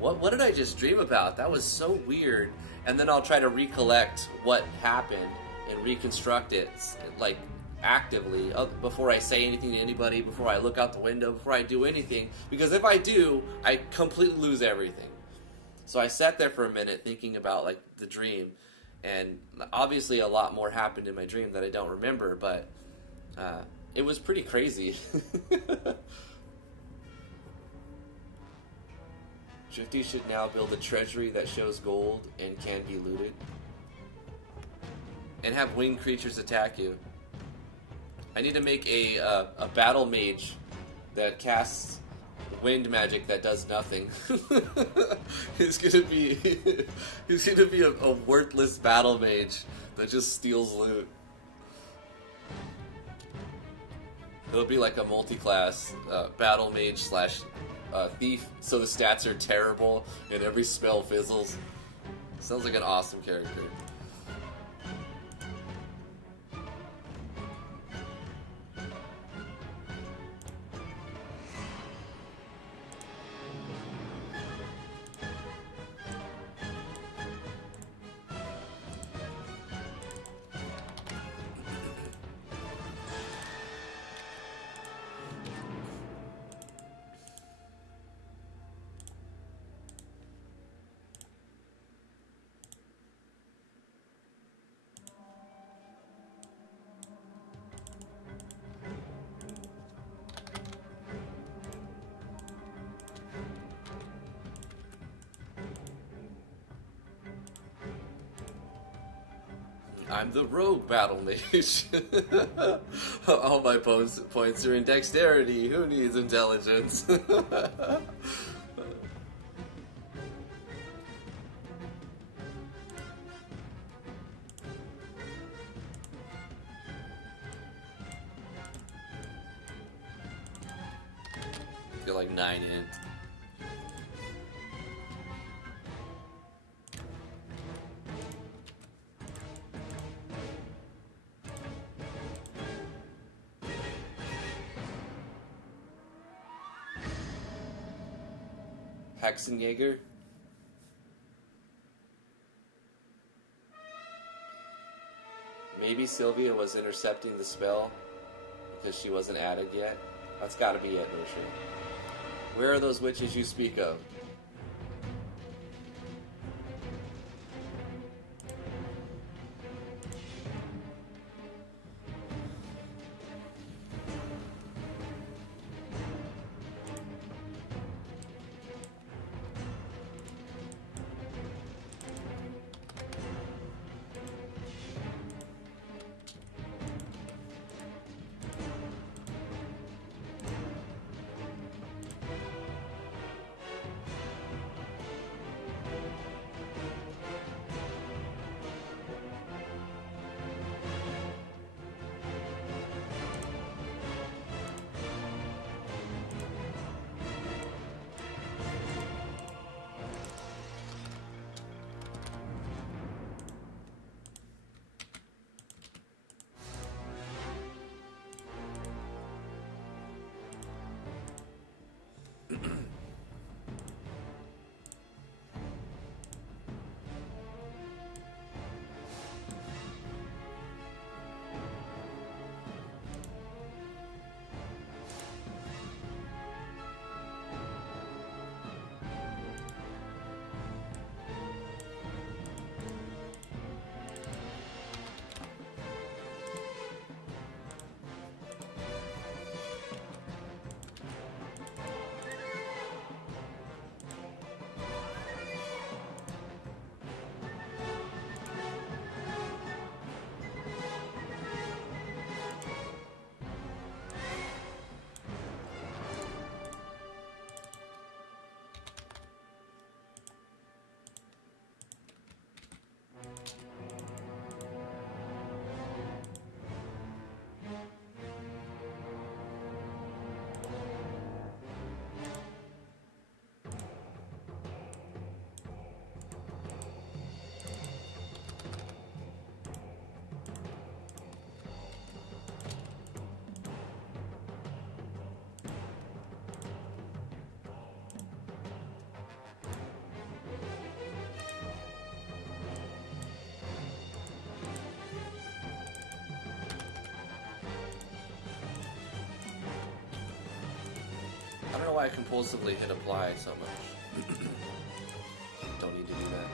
what did I just dream about? That was so weird. And then I'll try to recollect what happened and reconstruct it, like, actively, before I say anything to anybody, before I look out the window, before I do anything. Because if I do, I completely lose everything. So I sat there for a minute thinking about, like, the dream. And obviously a lot more happened in my dream that I don't remember, but it was pretty crazy. Drifty should now build a treasury that shows gold and can be looted. And have winged creatures attack you. I need to make a battle mage that casts wind magic that does nothing. He's gonna be a worthless battle mage that just steals loot. It'll be like a multi-class battle mage slash thief, so the stats are terrible and every spell fizzles. Sounds like an awesome character. I'm the rogue battle mage. All my points are in dexterity. Who needs intelligence? Get like 9 in. Hexenjäger. Maybe Sylvia was intercepting the spell because she wasn't added yet. That's gotta be it, Mercer. Where are those witches you speak of? don't know why I compulsively hit apply so much. Don't need to do that.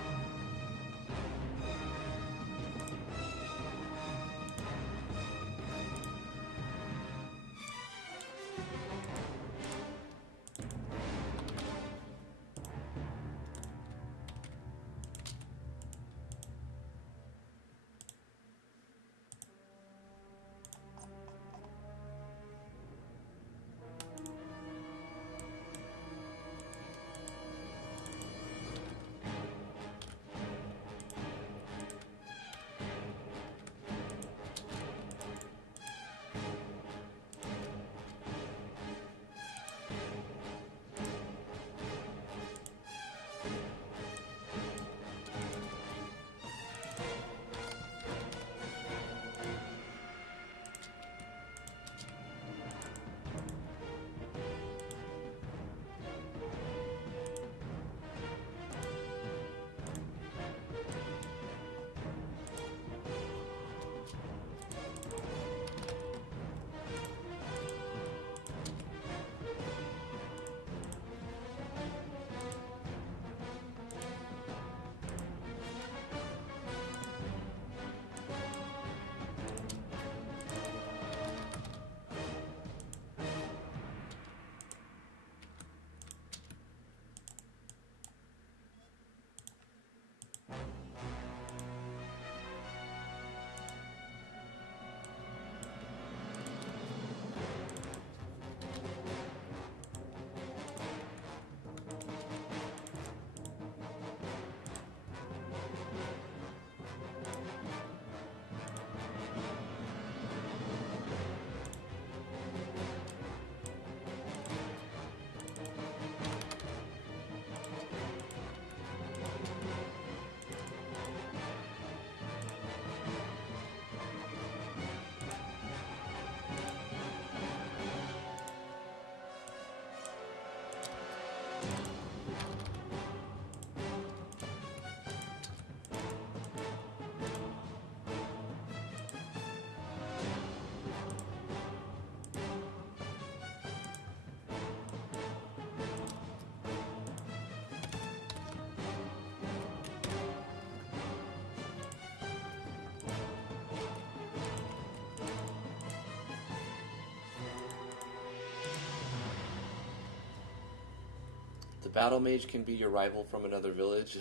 Battle Mage can be your rival from another village.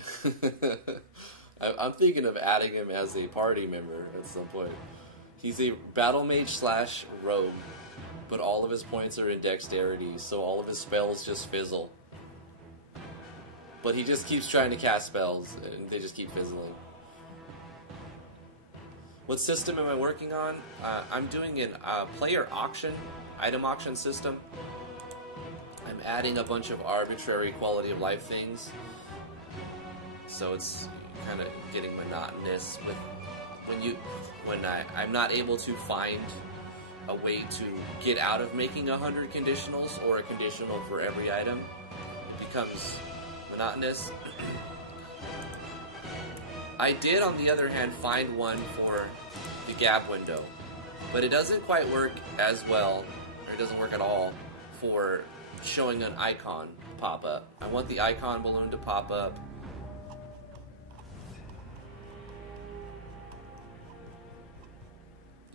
I'm thinking of adding him as a party member at some point. He's a Battle Mage slash Rogue, but all of his points are in Dexterity, so all of his spells just fizzle. But he just keeps trying to cast spells, and they just keep fizzling. What system am I working on? I'm doing a player auction, item auction system. I'm adding a bunch of arbitrary quality of life things, so it's kind of getting monotonous with when I'm not able to find a way to get out of making 100 conditionals or a conditional for every item. It becomes monotonous. I did, on the other hand, find one for the gap window, but it doesn't quite work as well, or it doesn't work at all for showing an icon pop up. I want the icon balloon to pop up.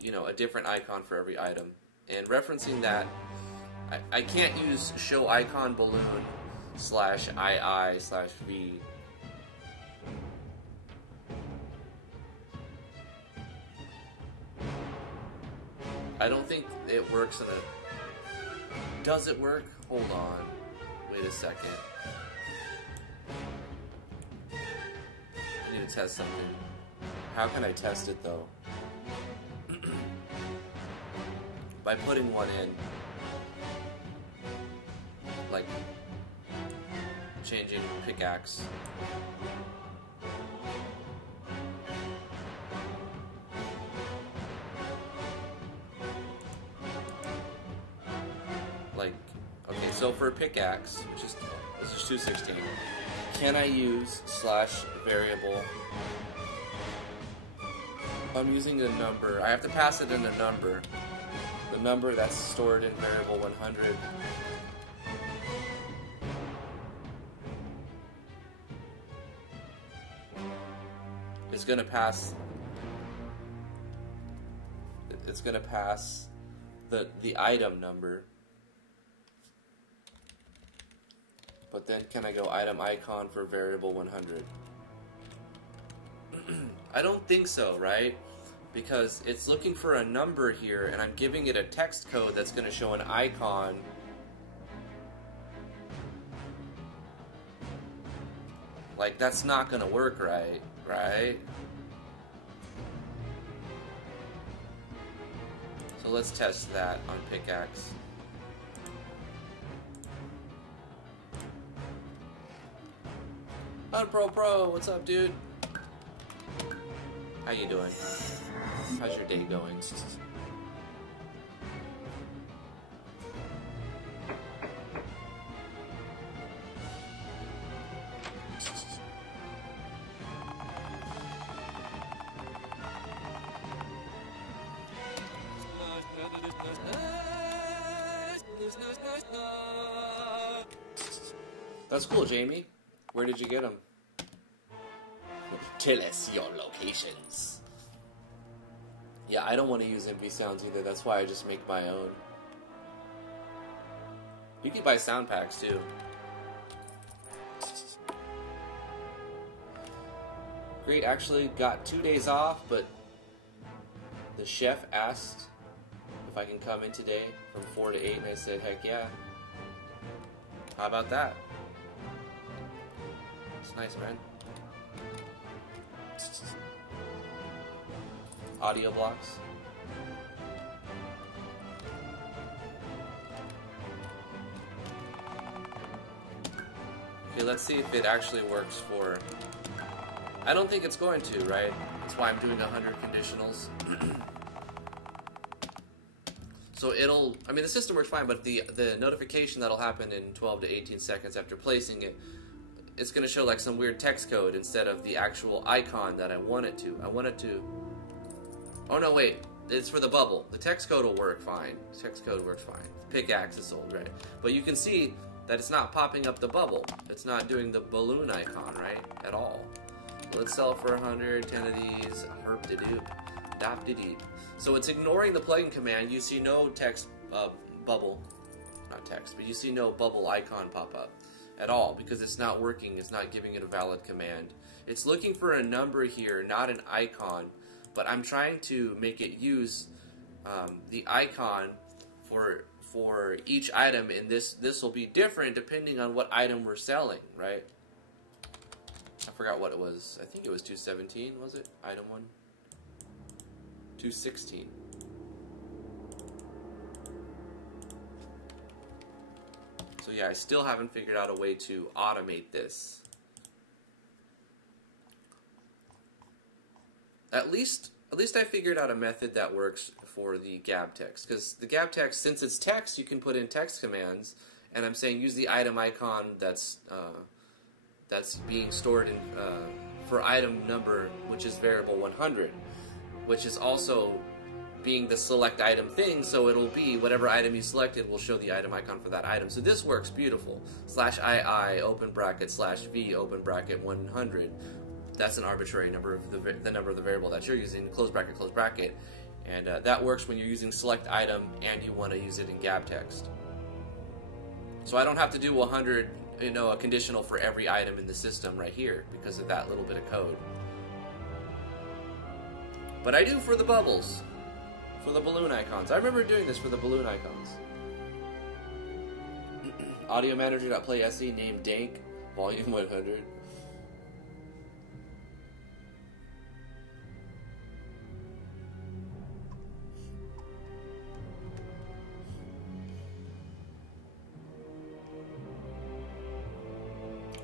You know, a different icon for every item. And referencing that, I can't use show icon balloon /II/V. I don't think it works in a... Does it work? Hold on. Wait a second. I need to test something. How can I test it though? By putting one in. Like changing pickaxe. Like, okay, so for a pickaxe, which is, this is 216, can I use /variable? I'm using a number. I have to pass it in a number. The number that's stored in variable 100. gonna pass. It's gonna pass the item number. But then can I go item icon for variable 100? I don't think so, right? Because it's looking for a number here, and I'm giving it a text code that's going to show an icon. Like, that's not going to work right, right? So let's test that on pickaxe. Pro, what's up, dude? How you doing? How's your day going? That's cool, Jaime. Where did you get them? Tell us your locations. Yeah, I don't want to use MV sounds either. That's why I just make my own. You can buy sound packs too. Great, actually got 2 days off, but the chef asked if I can come in today from 4 to 8, and I said, heck yeah. How about that? It's nice, man. Audio blocks. Okay, let's see if it actually works for... I don't think it's going to, right? That's why I'm doing 100 conditionals. So it'll... I mean, the system works fine, but the notification that'll happen in 12 to 18 seconds after placing it, it's going to show like some weird text code instead of the actual icon that I want it to. I want it to... Oh no, wait. It's for the bubble. The text code will work fine. The text code works fine. Pickaxe is sold, right? But you can see that it's not popping up the bubble. It's not doing the balloon icon, right? At all. Let's sell for 100, 10 of these. Herp-de-doop. Dop-de-deep. So it's ignoring the plugin command. You see no text bubble. Not text, but you see no bubble icon pop up at all because it's not working. It's not giving it a valid command. It's looking for a number here, not an icon. But I'm trying to make it use the icon for each item, and this will be different depending on what item we're selling, right? I forgot what it was. I think it was 217, was it? Item 1? 216. So yeah, I still haven't figured out a way to automate this. At least I figured out a method that works for the gab text. Because the gab text, since it's text, you can put in text commands. And I'm saying use the item icon that's being stored in for item number, which is variable 100, which is also being the select item thing. So it'll be whatever item you selected will show the item icon for that item. So this works beautiful. /II open bracket /v open bracket 100. That's an arbitrary number of the number of the variable that you're using, close bracket, and that works when you're using select item and you want to use it in gab text. So I don't have to do 100, a conditional for every item in the system right here because of that little bit of code. But I do for the bubbles, for the balloon icons. I remember doing this for the balloon icons. Audio manager.play.se name dank volume 100.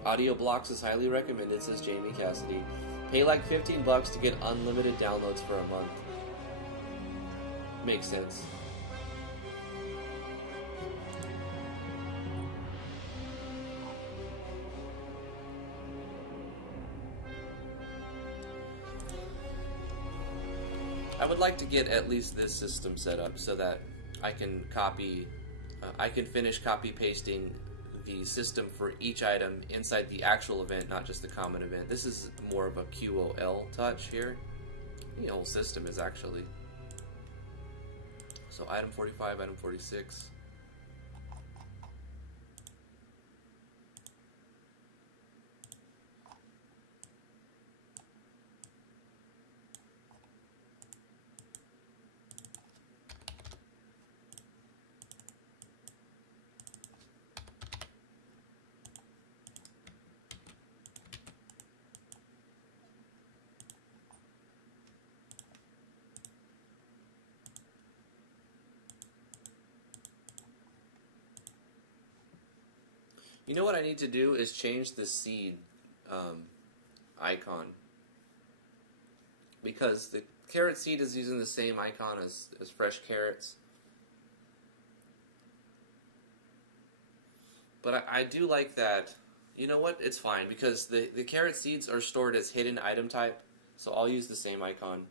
Audio blocks is highly recommended, says Jamie Cassidy. Pay like $15 to get unlimited downloads for a month. Makes sense. I would like to get at least this system set up so that I can copy, I can finish copy pasting the system for each item inside the actual event, not just the common event. This is more of a QOL touch here. The whole system is actually. So item 45, item 46. You know what I need to do is change the seed icon, because the carrot seed is using the same icon as fresh carrots. But I do like that. You know what? It's fine, because the carrot seeds are stored as hidden item type, so I'll use the same icon.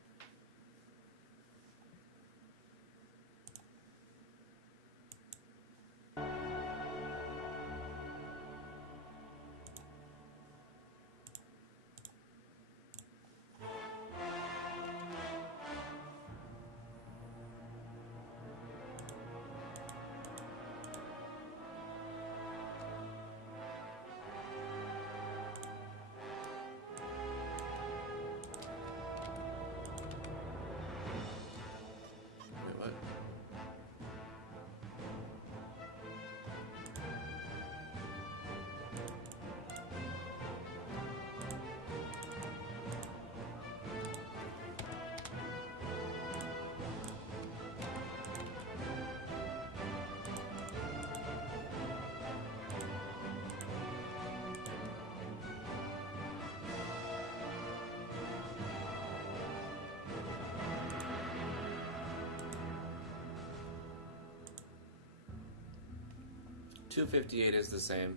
$258 is the same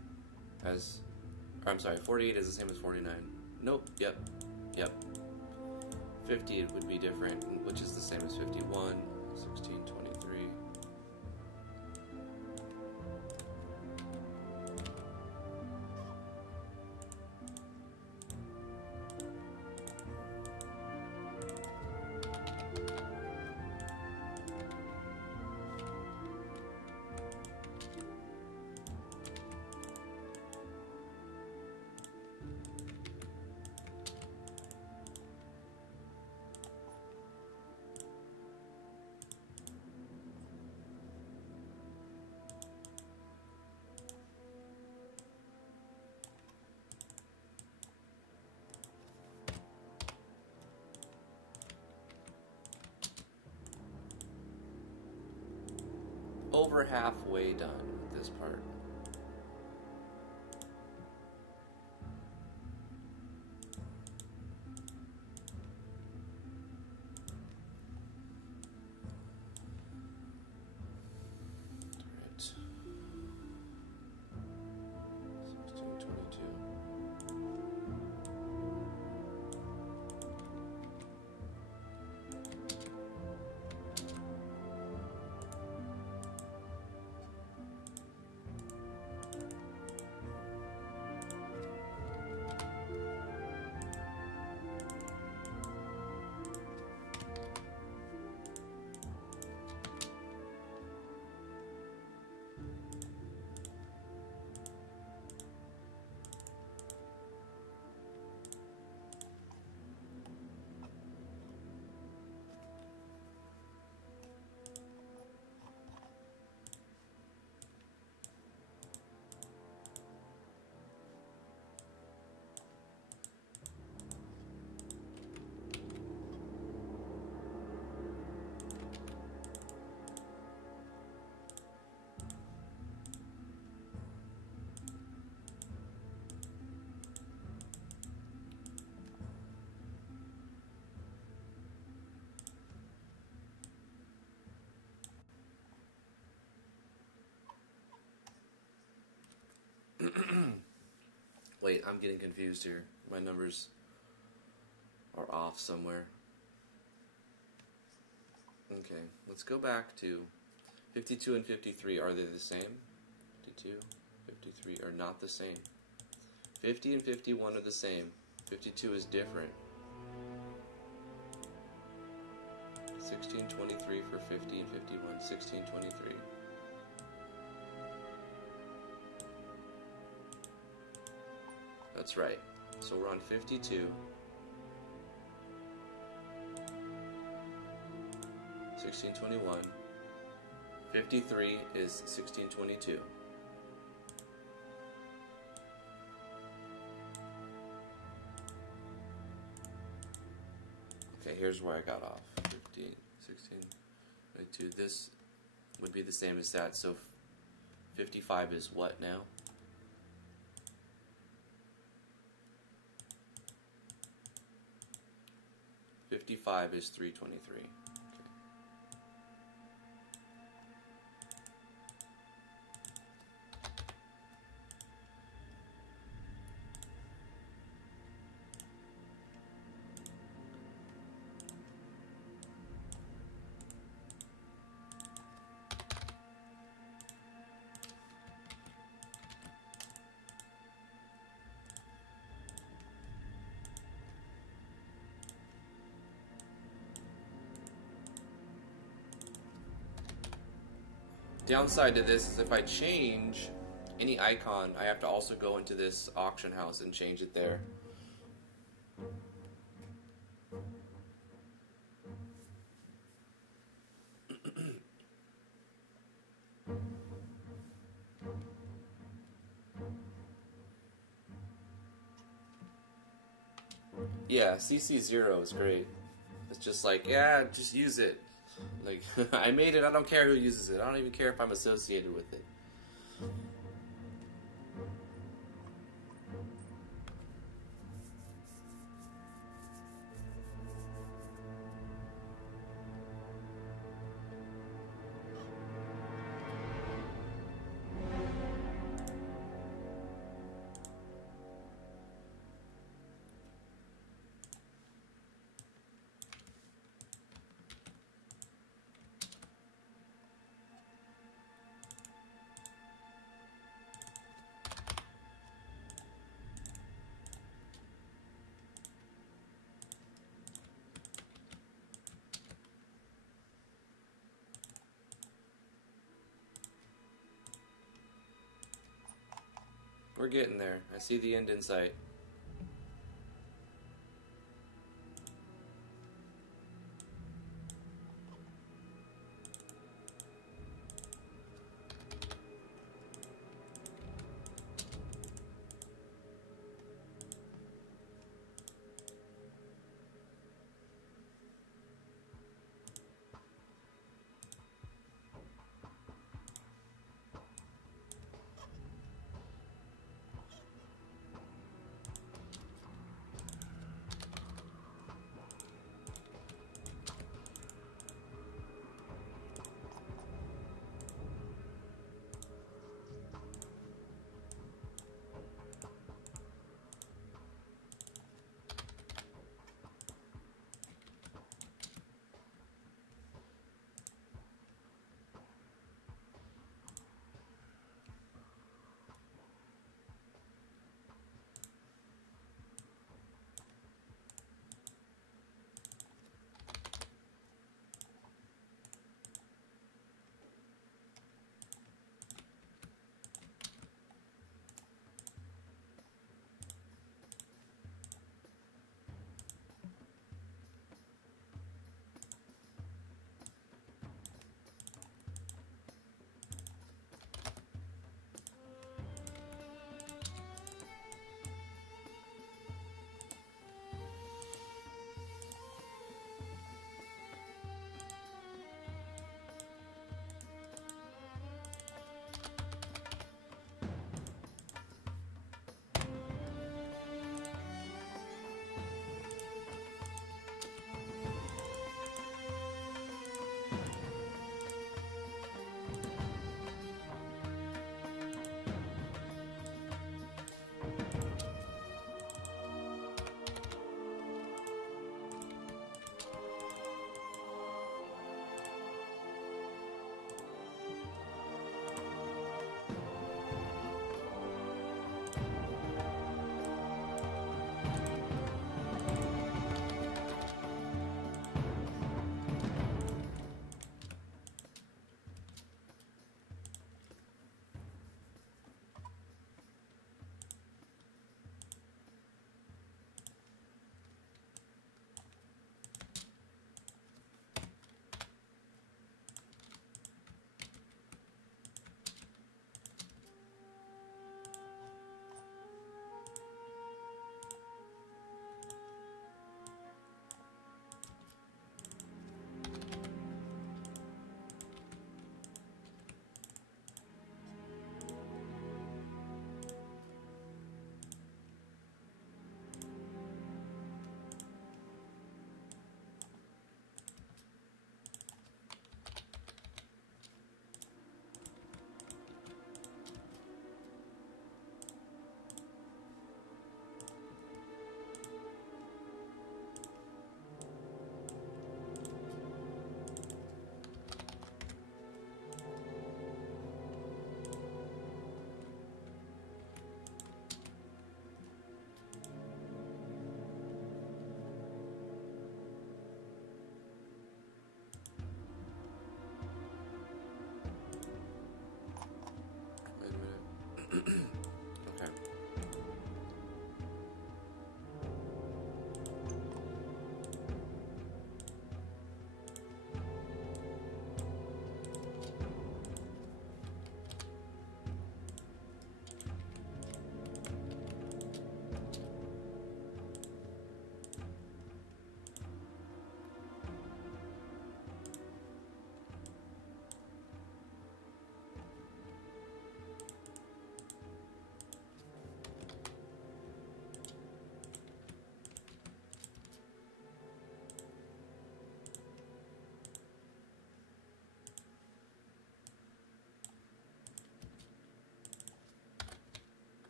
as, or I'm sorry, 48 is the same as 49. Nope, yep. 50 would be different, which is the same as 51, 16, 23. Over halfway done with this part. Alright. 16, 22. Wait, I'm getting confused here. My numbers are off somewhere. Okay, let's go back to 52 and 53. Are they the same? 52. 53 are not the same. 50 and 51 are the same. 52 is different. 1623 for 50 and 51. 1623. That's right. So we're on 52. 1621. 53 is 1622. Okay, here's where I got off. 15, 16, 22. This would be the same as that. So 55 is what now? $55 is $323. Downside to this is if I change any icon, I have to also go into this auction house and change it there. Yeah, CC0 is great. It's just like, yeah, just use it. Like, I made it, I don't care who uses it. I don't even care if I'm associated with it. We're getting there. I see the end in sight.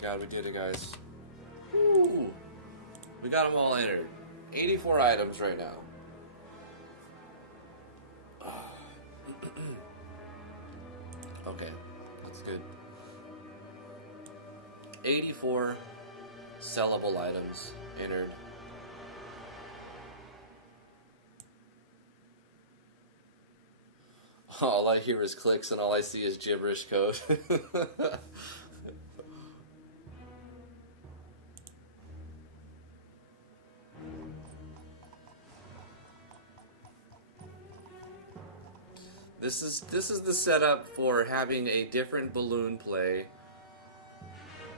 god, we did it, guys. Woo! We got them all entered. 84 items right now. Okay, that's good. 84 sellable items entered. All I hear is clicks and all I see is gibberish code. This is the setup for having a different balloon play,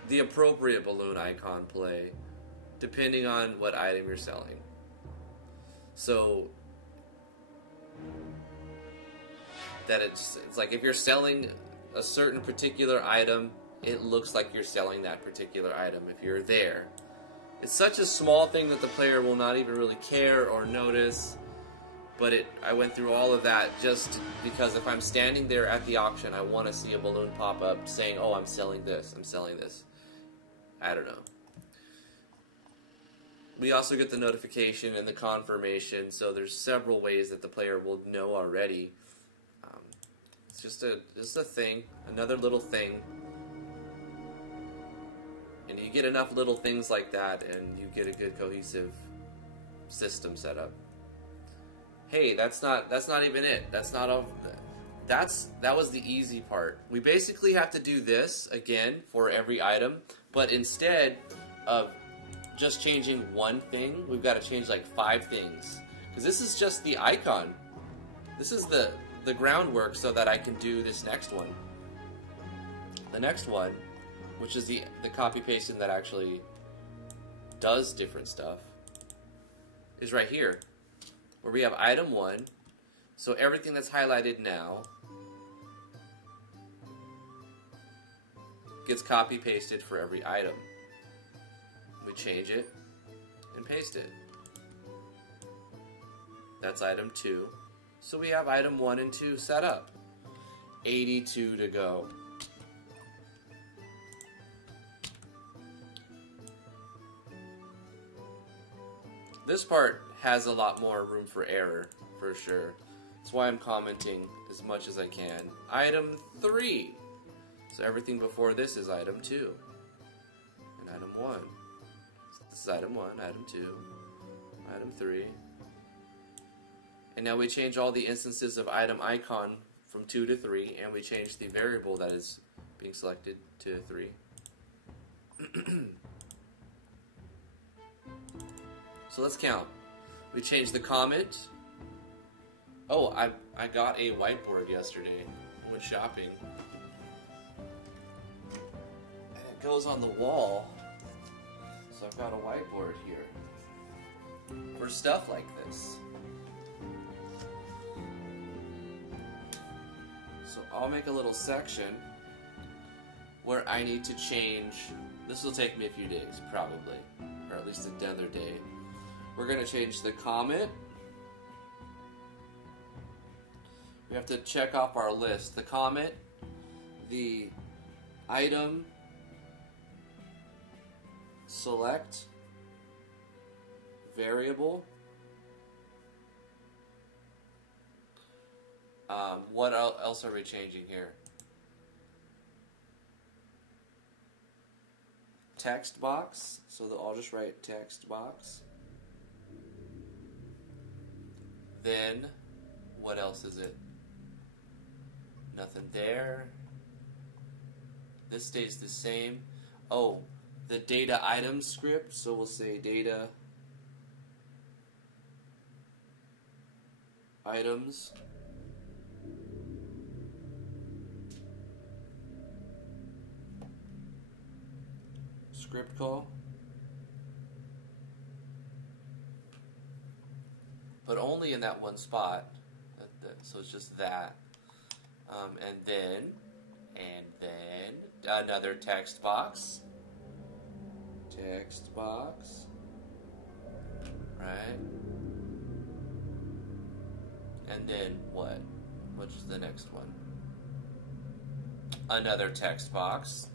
the appropriate balloon icon play, depending on what item you're selling. So that it's like if you're selling a certain particular item, it looks like you're selling that particular item if you're there. It's such a small thing that the player will not even really care or notice. But I went through all of that just because if I'm standing there at the auction, I want to see a balloon pop up saying, oh, I'm selling this, I'm selling this. I don't know. We also get the notification and the confirmation, so there's several ways that the player will know already. It's just a thing, another little thing. And you get enough little things like that, and you get a good cohesive system set up. Hey, that's not even it. That was the easy part. We basically have to do this again for every item, but instead of just changing one thing, we've got to change like 5 things. Because this is just the icon. This is the groundwork so that I can do this next one. The next one, which is the copy pasting that actually does different stuff, is right here. Where we have item 1, so everything that's highlighted now gets copy pasted for every item. We change it and paste it. That's item 2. So we have item 1 and 2 set up. 82 to go. This part has a lot more room for error, for sure. That's why I'm commenting as much as I can. Item 3. So everything before this is item 2. And item 1. So this is item 1, item 2, item 3. And now we change all the instances of item icon from 2 to 3, and we change the variable that is being selected to 3. So let's count. We changed the comment. Oh, I got a whiteboard yesterday. I went shopping. And it goes on the wall. So I've got a whiteboard here for stuff like this. So I'll make a little section where I need to change. This will take me a few days, probably, or at least another day. We're going to change the comment. We have to check off our list. The comment, the item, select, variable. What else are we changing here? Text box. So I'll just write text box. Then, what else is it? Nothing there. This stays the same. Oh, the data item script. So we'll say data items. Script call. But only in that one spot. So it's just that. And then another text box. Text box. Right? And then what? Which is the next one? Another text box.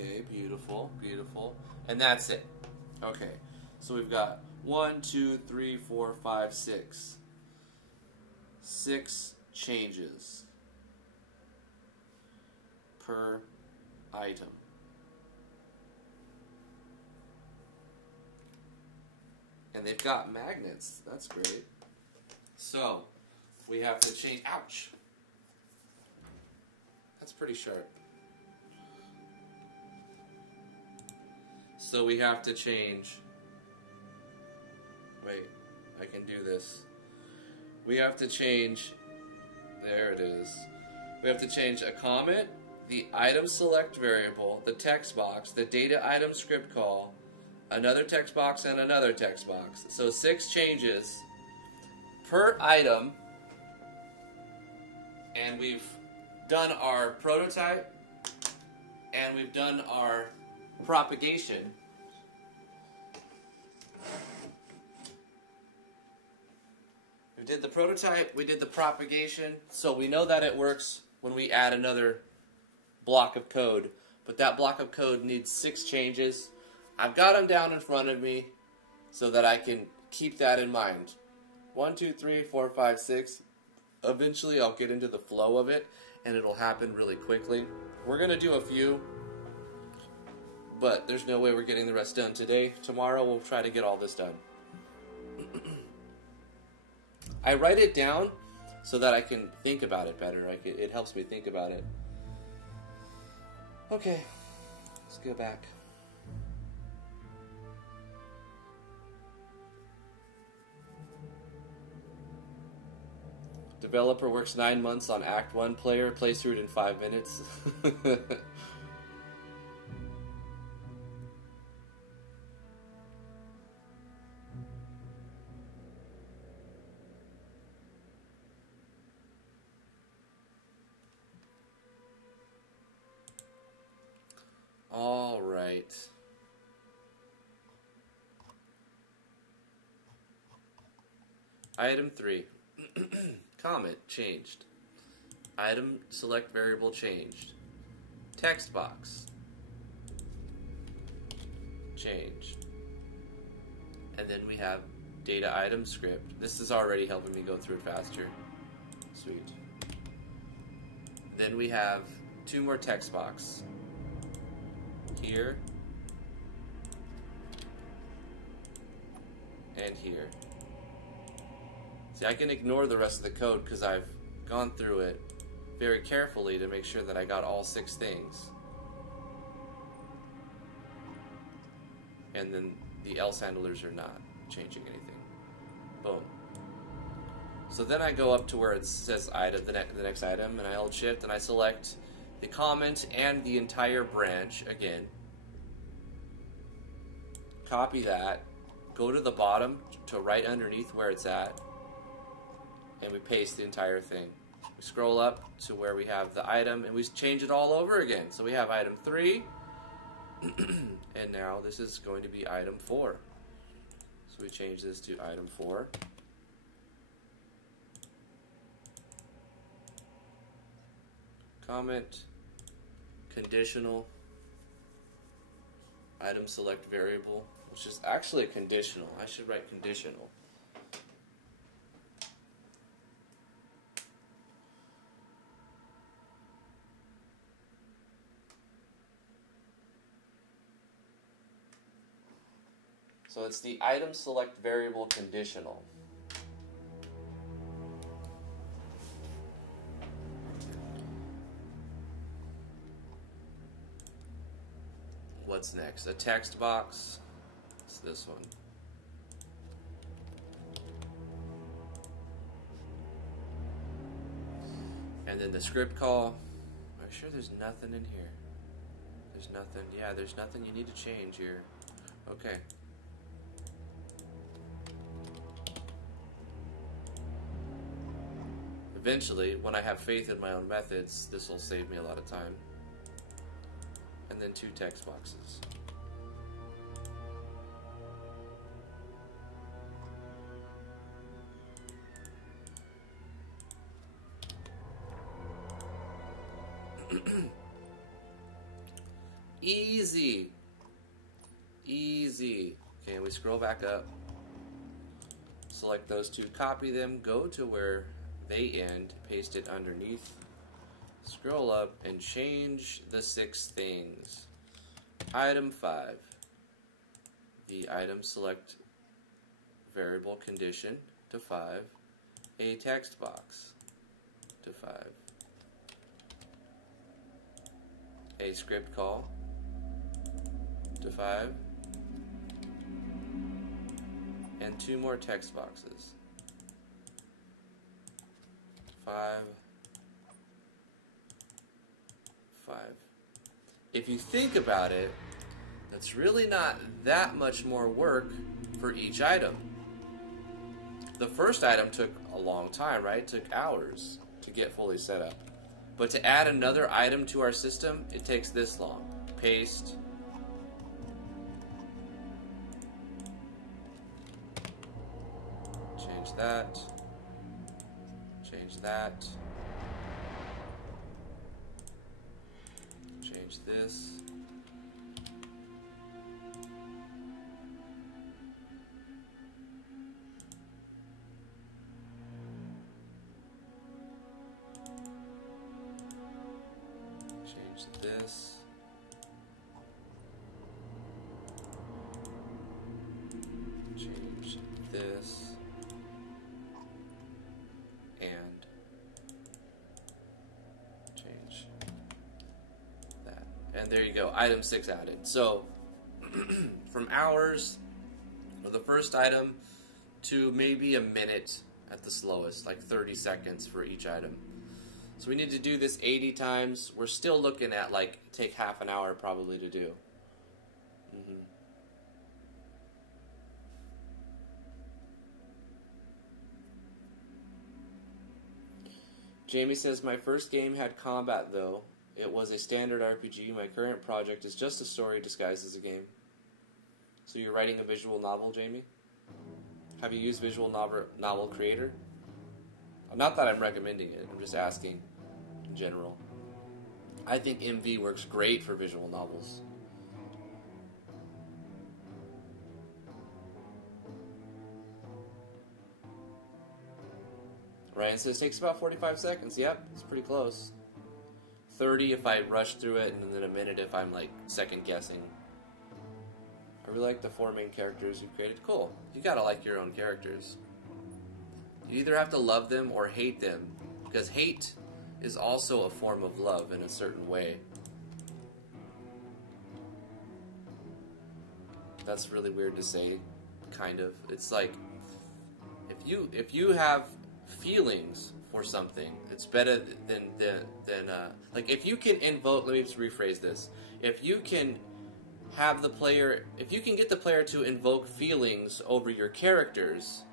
Okay, beautiful, beautiful. And that's it. Okay, so we've got 1, 2, 3, 4, 5, 6. 6 changes per item. And they've got magnets. That's great. So, we have to change... Ouch! That's pretty sharp. So we have to change... Wait, I can do this. We have to change... There it is. We have to change a comment, the item select variable, the text box, the data item script call, another text box, and another text box. So 6 changes per item. And we've done our prototype, and we've done our propagation. We did the prototype, we did the propagation, so we know that it works when we add another block of code. But that block of code needs 6 changes. I've got them down in front of me so that I can keep that in mind. 1, 2, 3, 4, 5, 6. Eventually I'll get into the flow of it, and it'll happen really quickly. We're going to do a few, but there's no way we're getting the rest done today. Tomorrow we'll try to get all this done. I write it down so that I can think about it better. It helps me think about it. Okay, let's go back. Developer works 9 months on Act 1 player, plays through it in 5 minutes. All right. Item 3. Comment changed. Item select variable changed. Text box changed. And then we have data item script. This is already helping me go through it faster. Sweet. Then we have 2 more text box. Here. And here. See, I can ignore the rest of the code because I've gone through it very carefully to make sure that I got all 6 things. And then the else handlers are not changing anything. Boom. So then I go up to where it says item, the next item, and I hold shift and I select the comment and the entire branch again. Copy that. Go to the bottom to right underneath where it's at. And we paste the entire thing. We scroll up to where we have the item, and we change it all over again. So we have item 3, and now this is going to be item 4. So we change this to item 4. Comment, conditional, item select variable, which is actually a conditional. I should write conditional. So it's the item select variable conditional. What's next? A text box. It's this one. And then the script call. Are you sure there's nothing in here? There's nothing. Yeah, there's nothing you need to change here. Okay. Eventually, when I have faith in my own methods, this will save me a lot of time. And then 2 text boxes. Easy. Easy. Okay, we scroll back up. Select those two, copy them, go to where they end, paste it underneath. Scroll up and change the 6 things. Item 5. The item select variable condition to 5. A text box to 5. A script call to 5. And 2 more text boxes. 5. 5. If you think about it, that's really not that much more work for each item. The first item took a long time, right? It took hours to get fully set up. But to add another item to our system, it takes this long. Paste. Change that. Change that. Change this. This. Change this. And change that. And there you go. Item 6 added. So from hours of the first item to maybe a minute at the slowest, like 30 seconds for each item. So we need to do this 80 times. We're still looking at like take half an hour probably to do. Jamie says, my first game had combat though. It was a standard RPG. My current project is just a story disguised as a game. So you're writing a visual novel, Jamie? Have you used visual novel creator? Not that I'm recommending it, I'm just asking in general. I think MV works great for visual novels. Ryan says, takes about 45 seconds. Yep, it's pretty close. 30 if I rush through it, and then a minute if I'm like second guessing. I really like the 4 main characters you created. Cool. You gotta like your own characters. You either have to love them or hate them, because hate is also a form of love in a certain way. That's really weird to say, kind of. It's like, if you have feelings for something, it's better than like if you can invoke, let me just rephrase this. If you can have the player, if you can get the player to invoke feelings over your characters,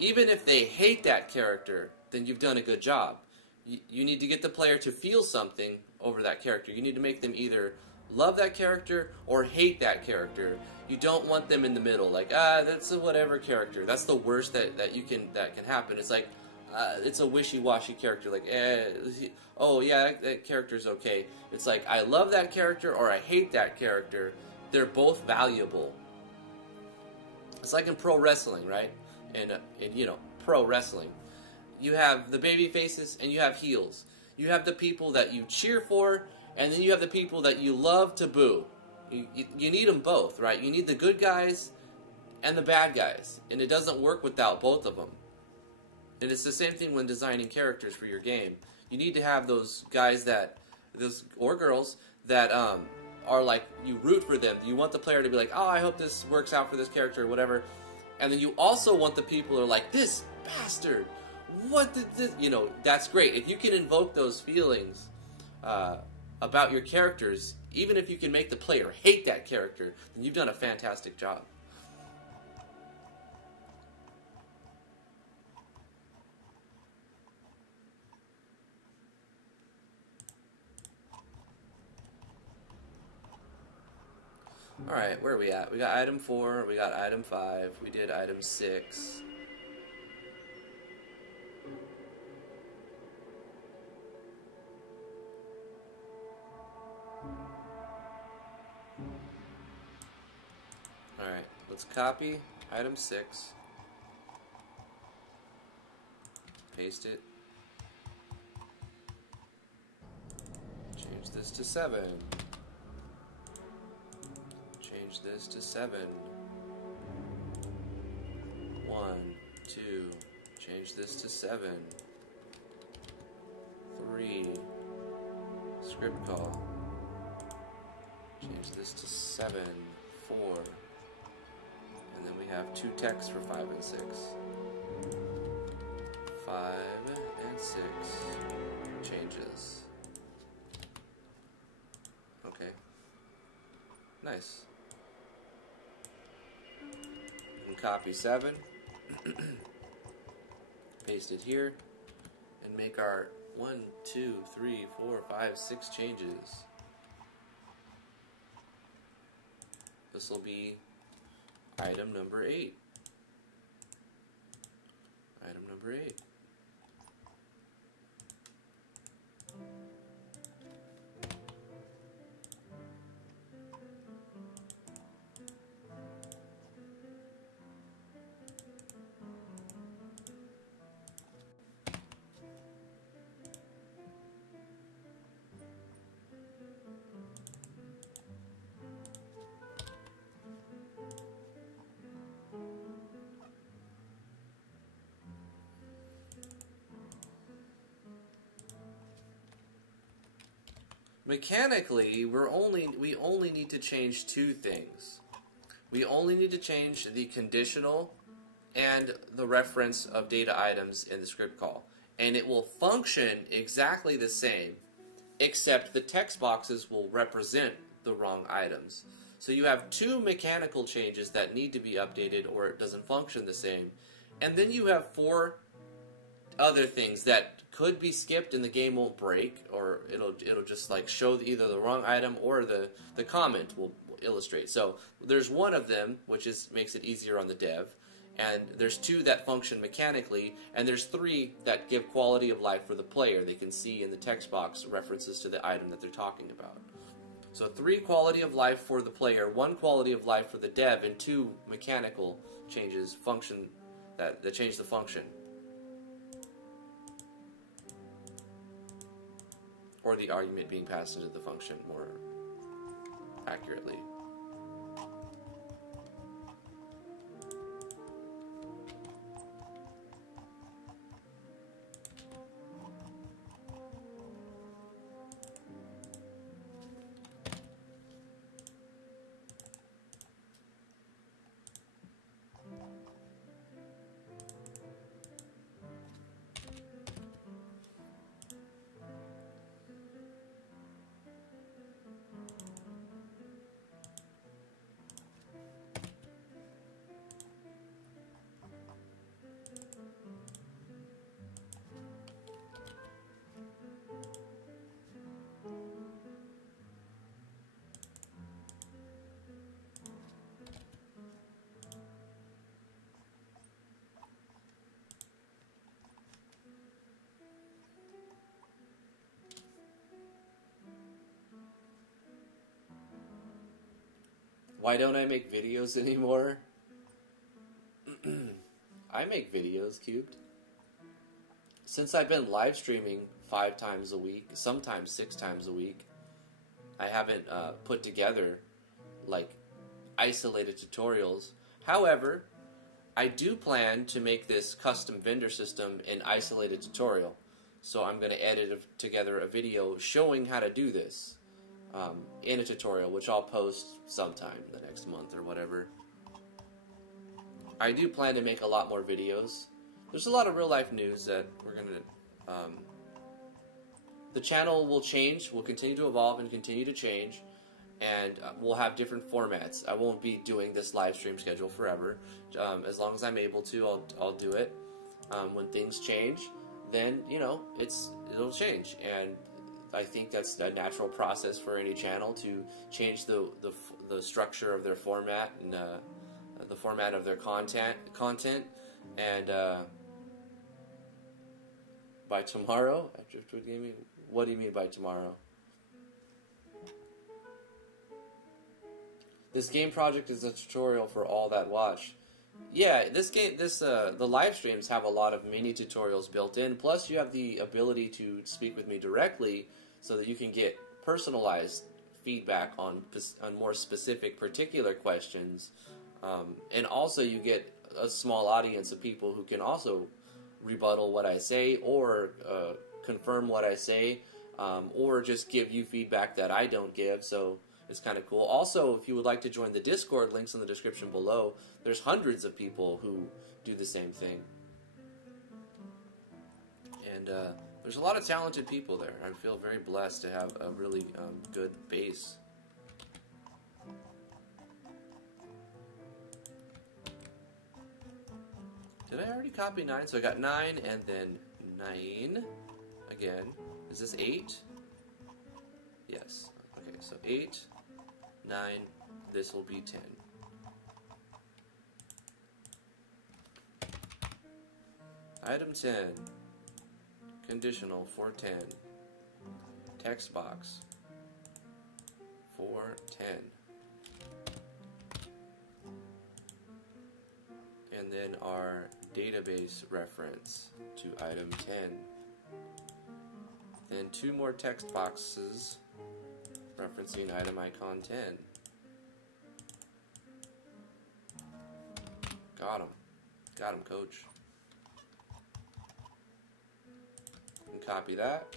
even if they hate that character, then you've done a good job. You need to get the player to feel something over that character. You need to make them either love that character or hate that character. You don't want them in the middle, like, that's a whatever character. That's the worst that can happen. It's like, it's a wishy-washy character, like, oh yeah, that character's okay. It's like, I love that character or I hate that character. They're both valuable. It's like in pro wrestling, right? And you know, pro wrestling. You have the baby faces and you have heels. You have the people that you cheer for, and then you have the people that you love to boo. You need them both, right? You need the good guys and the bad guys. And it doesn't work without both of them. And it's the same thing when designing characters for your game. You need to have those guys or girls that are like, you root for them. You want the player to be like, oh, I hope this works out for this character or whatever. And then you also want the people who are like, this bastard, what did this, you know, that's great. If you can invoke those feelings about your characters, even if you can make the player hate that character, then you've done a fantastic job. Alright, where are we at? We got item 4, we got item 5, we did item 6. Copy item 6. Paste it. Change this to 7. Change this to 7. 1, 2. Change this to 7. 3. Script call. Change this to 7. 4. And then we have 2 texts for 5 and 6. 5 and 6 changes. Okay. Nice. And copy 7. Paste it here. And make our 1, 2, 3, 4, 5, 6 changes. This will be item number 8. Item number 8. Mechanically, we only need to change 2 things. We only need to change the conditional and the reference of data items in the script call. And it will function exactly the same, except the text boxes will represent the wrong items. So you have 2 mechanical changes that need to be updated or it doesn't function the same. And then you have 4 other things that could be skipped and the game won't break, or it'll just like show either the wrong item or the comment will illustrate. So there's 1 of them which makes it easier on the dev, and there's 2 that function mechanically, and there's 3 that give quality of life for the player. They can see in the text box references to the item that they're talking about. So 3 quality of life for the player, 1 quality of life for the dev, and 2 mechanical changes that change the function. Or the argument being passed into the function more accurately. Why don't I make videos anymore? I make videos, Cubed. Since I've been live streaming 5 times a week, sometimes 6 times a week, I haven't put together like isolated tutorials. However, I do plan to make this custom vendor system an isolated tutorial. So I'm going to edit together a video showing how to do this in a tutorial, which I'll post sometime the next month or whatever. I do plan to make a lot more videos. There's a lot of real life news that we're going to... the channel will change, will continue to evolve and continue to change, and we'll have different formats. I won't be doing this live stream schedule forever. As long as I'm able to, I'll do it. When things change, then, you know, it'll change, and I think that's a natural process for any channel to change the structure of their format and the format of their content, and by tomorrow, after Driftwood Gaming, what do you mean by tomorrow? This game project is a tutorial for all that watch. Yeah, the live streams have a lot of mini tutorials built in. Plus, you have the ability to speak with me directly, so that you can get personalized feedback on more specific, particular questions. And also, you get a small audience of people who can also rebuttal what I say, or confirm what I say, or just give you feedback that I don't give. So it's kind of cool. Also, if you would like to join the Discord, links in the description below. There's hundreds of people who do the same thing. And there's a lot of talented people there. I feel very blessed to have a really good base. Did I already copy 9? So I got 9 and then 9 again. Is this 8? Yes. Okay, so 8, 9, this will be 10. Item 10. Conditional for 10. Text box for 10. And then our database reference to item 10. Then 2 more text boxes referencing item icon 10. Got him. Got him, coach. And copy that.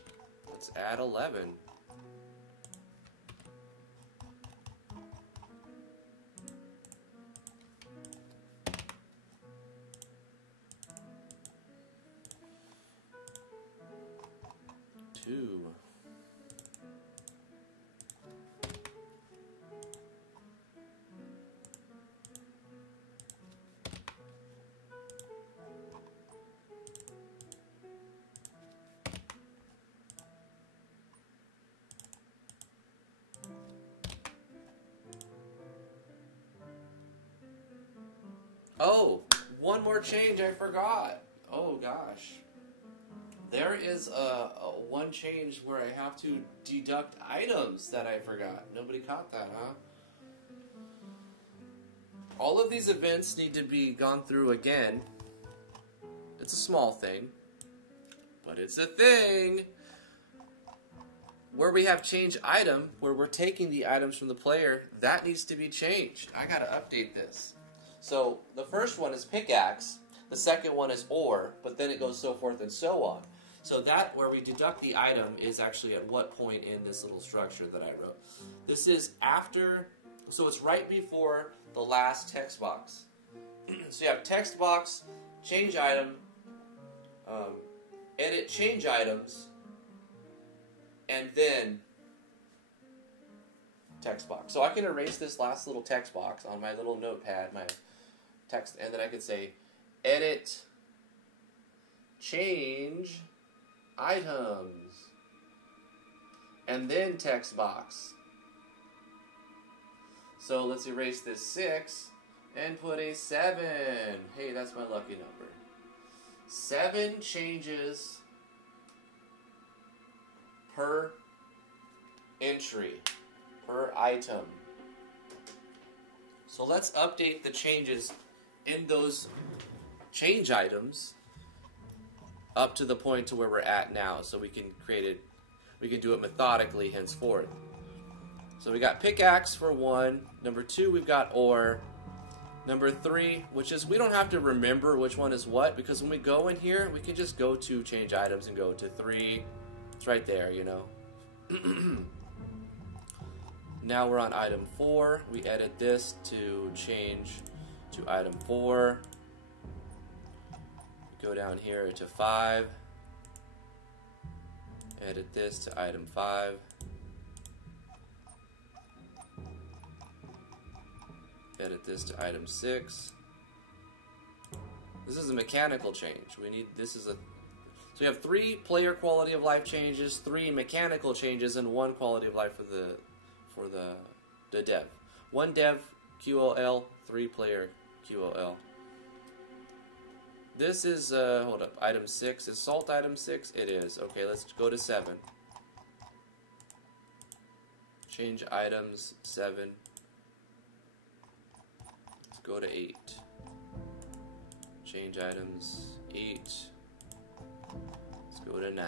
Let's add 11. Oh, one more change I forgot. Oh gosh. There is a one change where I have to deduct items that I forgot. Nobody caught that, huh? All of these events need to be gone through again. It's a small thing, but it's a thing. Where we have change item, where we're taking the items from the player, that needs to be changed. I gotta update this. So the first one is pickaxe, the second one is ore, but then it goes so forth and so on. So that, where we deduct the item, is actually at what point in this little structure that I wrote. This is after, so it's right before the last text box. So you have text box, change item, edit change items, and then text box. So I can erase this last little text box on my little notepad, my text, and then I could say edit change items, and then text box. So let's erase this 6 and put a 7. Hey, that's my lucky number. 7 changes per entry, per item. So let's update the changes in those change items up to the point to where we're at now, so we can create it, we can do it methodically henceforth. So we got pickaxe for 1, number 2 we've got ore, number 3, which is, we don't have to remember which one is what, because when we go in here, we can just go to change items and go to 3, it's right there, you know. Now we're on item 4, we edit this to change to item 4, go down here to 5, edit this to item 5, edit this to item 6. This is a mechanical change. We need, this is a, so we have 3 player quality of life changes, 3 mechanical changes, and 1 quality of life for the dev. 1 dev QOL, 3 player QOL. This is, hold up, item 6. Is salt item 6? It is. Okay, let's go to 7. Change items 7. go to 8. Change items, 8. Let's go to 9.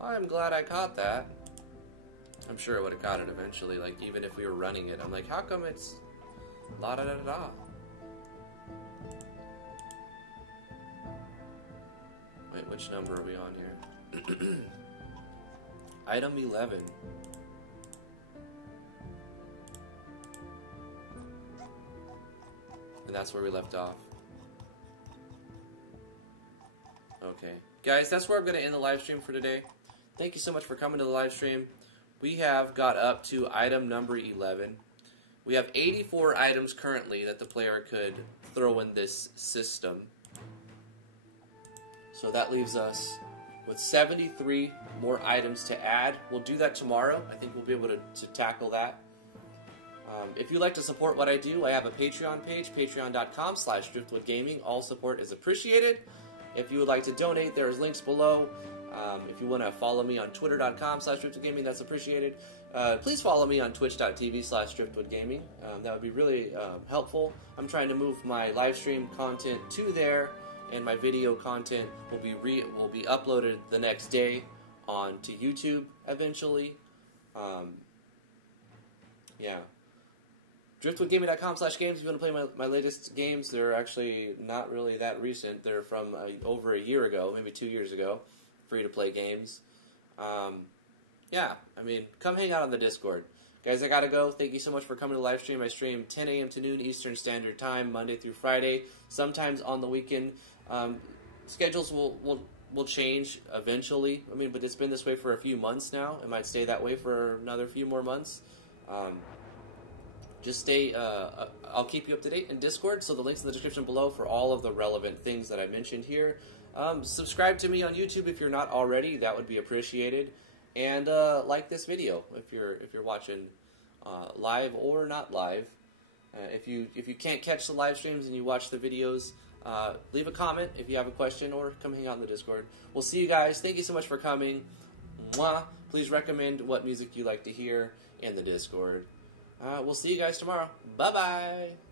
I'm glad I caught that. I'm sure I would have caught it eventually, like, even if we were running it. I'm like, how come it's la-da-da-da-da? Wait, which number are we on here? Item 11. And that's where we left off. Okay. Guys, that's where I'm going to end the live stream for today. Thank you so much for coming to the live stream. We have got up to item number 11. We have 84 items currently that the player could throw in this system. So that leaves us with 73 more items to add. We'll do that tomorrow. I think we'll be able to tackle that. If you'd like to support what I do, I have a Patreon page, patreon.com/driftwoodgaming. All support is appreciated. If you would like to donate, there's links below. If you want to follow me on twitter.com/driftwoodgaming, that's appreciated. Please follow me on twitch.tv/driftwoodgaming. That would be really helpful. I'm trying to move my live stream content to there, and my video content will be uploaded the next day onto YouTube eventually. Yeah. driftwoodgaming.com/games if you want to play my latest games. They're actually not really that recent. They're from over a year ago, maybe 2 years ago. Free-to-play games. Yeah, I mean, come hang out on the Discord. Guys, I gotta go. Thank you so much for coming to the live stream. I stream 10 a.m. to noon Eastern Standard Time, Monday through Friday. Sometimes on the weekend. Schedules will change eventually. I mean, but it's been this way for a few months now. It might stay that way for another few more months. Just stay, I'll keep you up to date in Discord, so the link's in the description below for all of the relevant things that I mentioned here. Subscribe to me on YouTube if you're not already, that would be appreciated. And like this video if you're watching live or not live. If you can't catch the live streams and you watch the videos, leave a comment if you have a question or come hang out in the Discord. We'll see you guys. Thank you so much for coming. Mwah. Please recommend what music you like to hear in the Discord. We'll see you guys tomorrow. Bye-bye.